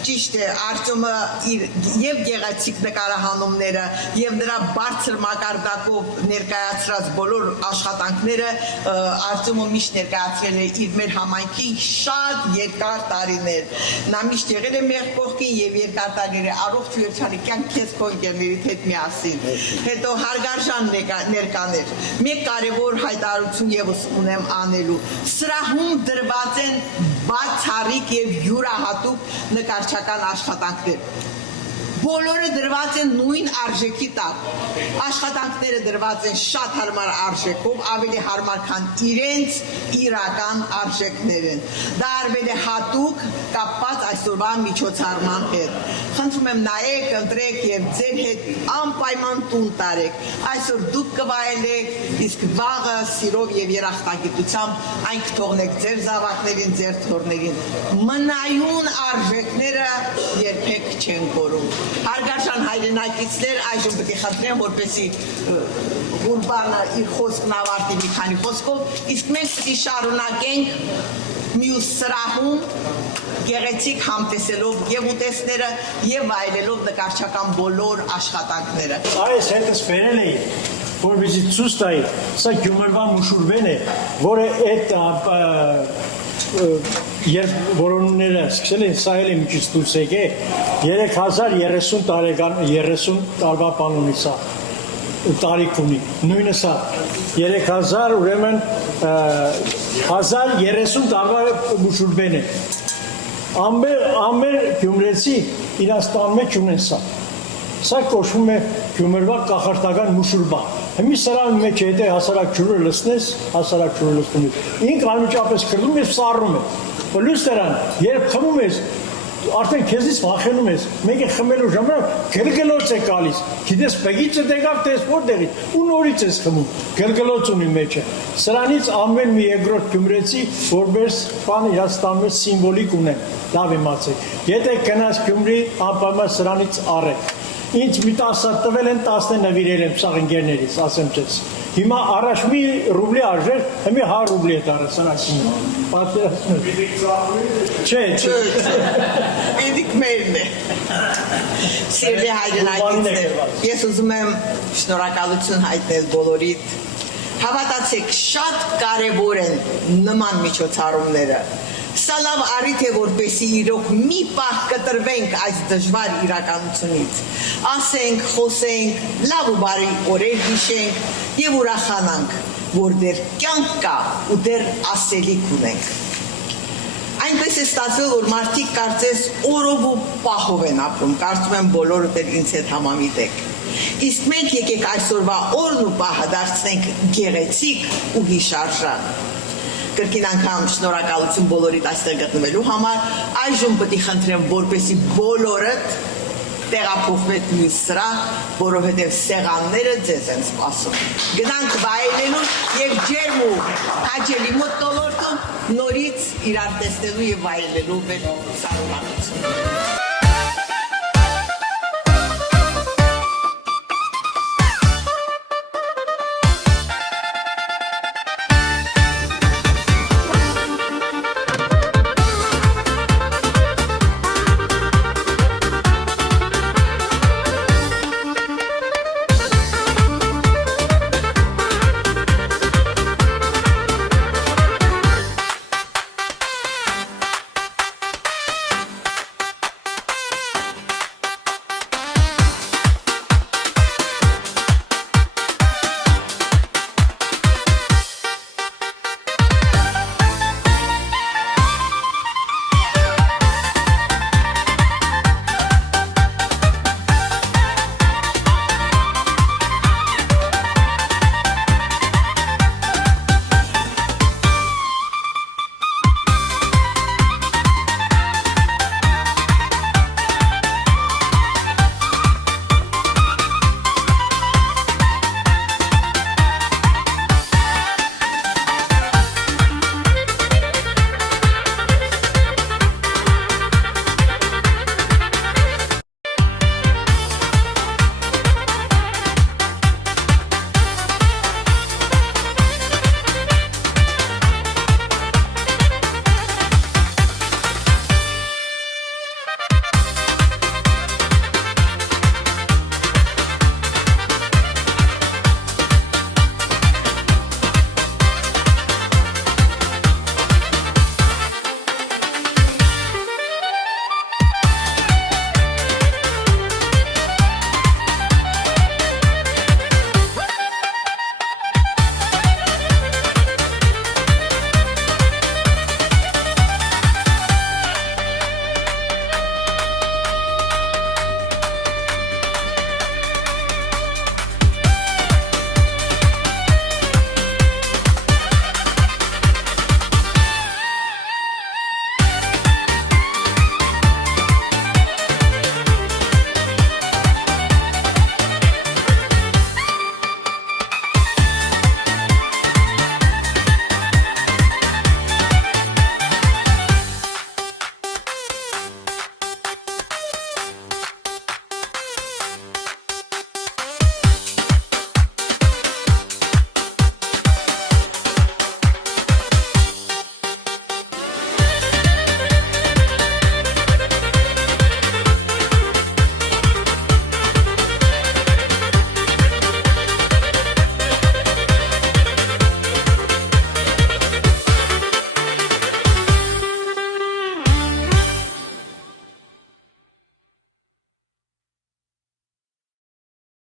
ճիշտ է, Արտյոմը իր եւ գեղեցիկ նկարահանումները եւ նրա բարձր մակարդակով ներկայացրած բոլոր աշխատանքները Արտյոմը միշտ ներկայացրել է իր մեր համայնքի շատ երկար տարիներ։ Նա միշտ եղել է մեր կողքին եւ երկար տարիներ առողջ ու երջանիկ կյանք քեզ քո ընկերներիդ հետ միասին։ Հետո հարգարժան ներկաներ, մեկ կարևոր հայտարարություն եւս ունեմ անելու։ Սրահում դրված են բացառիկ եւ յուրահատուկ նկարչական աշխատանքներ։ Բոլորը դրված են նույն արժեքի տակ։ Աշխատանքները դրված են շատ հարմար արժեքով, ավելի հարմար, քան իրենց իրական արժեքներ են։ Դա արվել է հատուկ կապված այսօրվա միջոցառման հետ։ Խնդրում եմ նայեք, ընտրեք եւ ձեր հետ անպայման տուն տարեք։ Այսօր դուք կվայելեք, իսկ վաղը սիրով եւ երախտագիտությամբ այն կթողնեք ձեր զավակներին, ձեր թոռներին։ Մնայուն արժեքները երբեք չեն կորում։ Հարգարժան հայրենակիցներ, այժմ պետք է խնդրեմ, որպեսզի Ղուրբանը իր խոսքն ավարտի մի քանի խոսքով, իսկ մենք պետք է շարունակենք մյուս սրահում գեղեցիկ համտեսելով եւ ուտեստները եւ վայելելով նկարչական բոլոր աշխատանքները։ Այս հետս ֆերել էի, որպեսզի ցույց տայի, սա Գյումրվա մուշուրվեն է, որը այդ երբ որոնները սկսել են սահել է միջից դուրս եկե 3030 տարեկան 30 տարվա բան ունի սա տարիք ունի նույնը սա 3000 ուրեմն 1030 տարվա մուշուրբեն է ամեն գյումրեցի իրաստան մեջ ունեն սա կոչվում է Գյումրվա կախարդական մուշուրբա Հիմի սրան մեջ հետե հասարակ ջուրը լսնես, ինք անմիջապես քրդում ես սառում է, լույս դրան, երբ խմում ես, արդեն քեզից վախենում ես, մեկ է խմելու ժամանակ գլգլոց է գալիս, գիտես բեգիցը դեկավ տես որտեղից, ու նորից ես խմում, գլգլոց ունի մեջը, սրանից ամեն մի երկրորդ գյումրեցի որպես բան իրաստանում է սիմվոլիկ ունեն, լավ իմացեք, եթե գնաս Գյումրի անպայման սրանից առեք Ինձ մի 10 տվել են 10 նվիրել եմ սաղ ընկերներից, ասեմ չես։ Հիմա առաջ մի ռուբլի արժեր, հիմի 100 ռուբլի է տարը սրանքին։ Չէ։ Իդիք մերն է։ Սիրելի հայրենակիցներ, ես ուզում եմ շնորհակալություն հայտնել բոլորիդ։ Հավատացեք, շատ կարևոր են նման միջոցառումները։ Սա լավ առիթ է, որպեսզի իրոք մի պահ կտրվենք այս դժվար իրականությունից, ասենք, խոսենք, լավ ու բարի օրեր հիշենք եւ ուրախանանք, որ դեռ կյանք կա ու դեռ ասելիք ունենք։ Այնպես է ստացվել, որ մարդիկ կարծես օրով ու պահով են ապրում, կարծում եմ բոլորը դեռ ինձ հետ համամիտեք։ Իսկ մենք եկեք այսօրվա օրն ու պահը դարձնենք գեղեցիկ ու հիշարժան։ Կրկին անգամ շնորհակալություն բոլորիդ այստեղ գտնվելու համար, այժմ պետք է խնդրեմ, որպեսզի բոլորդ տեղափոխվեք մյուս սրահ, որովհետև սեղանները ձեզ են սպասում։ Գնանք վայելելու եւ ջերմ ու հաճելի մթնոլորտում նորից իրար տեսնելու եւ վայելելու մեր սարունակությունը։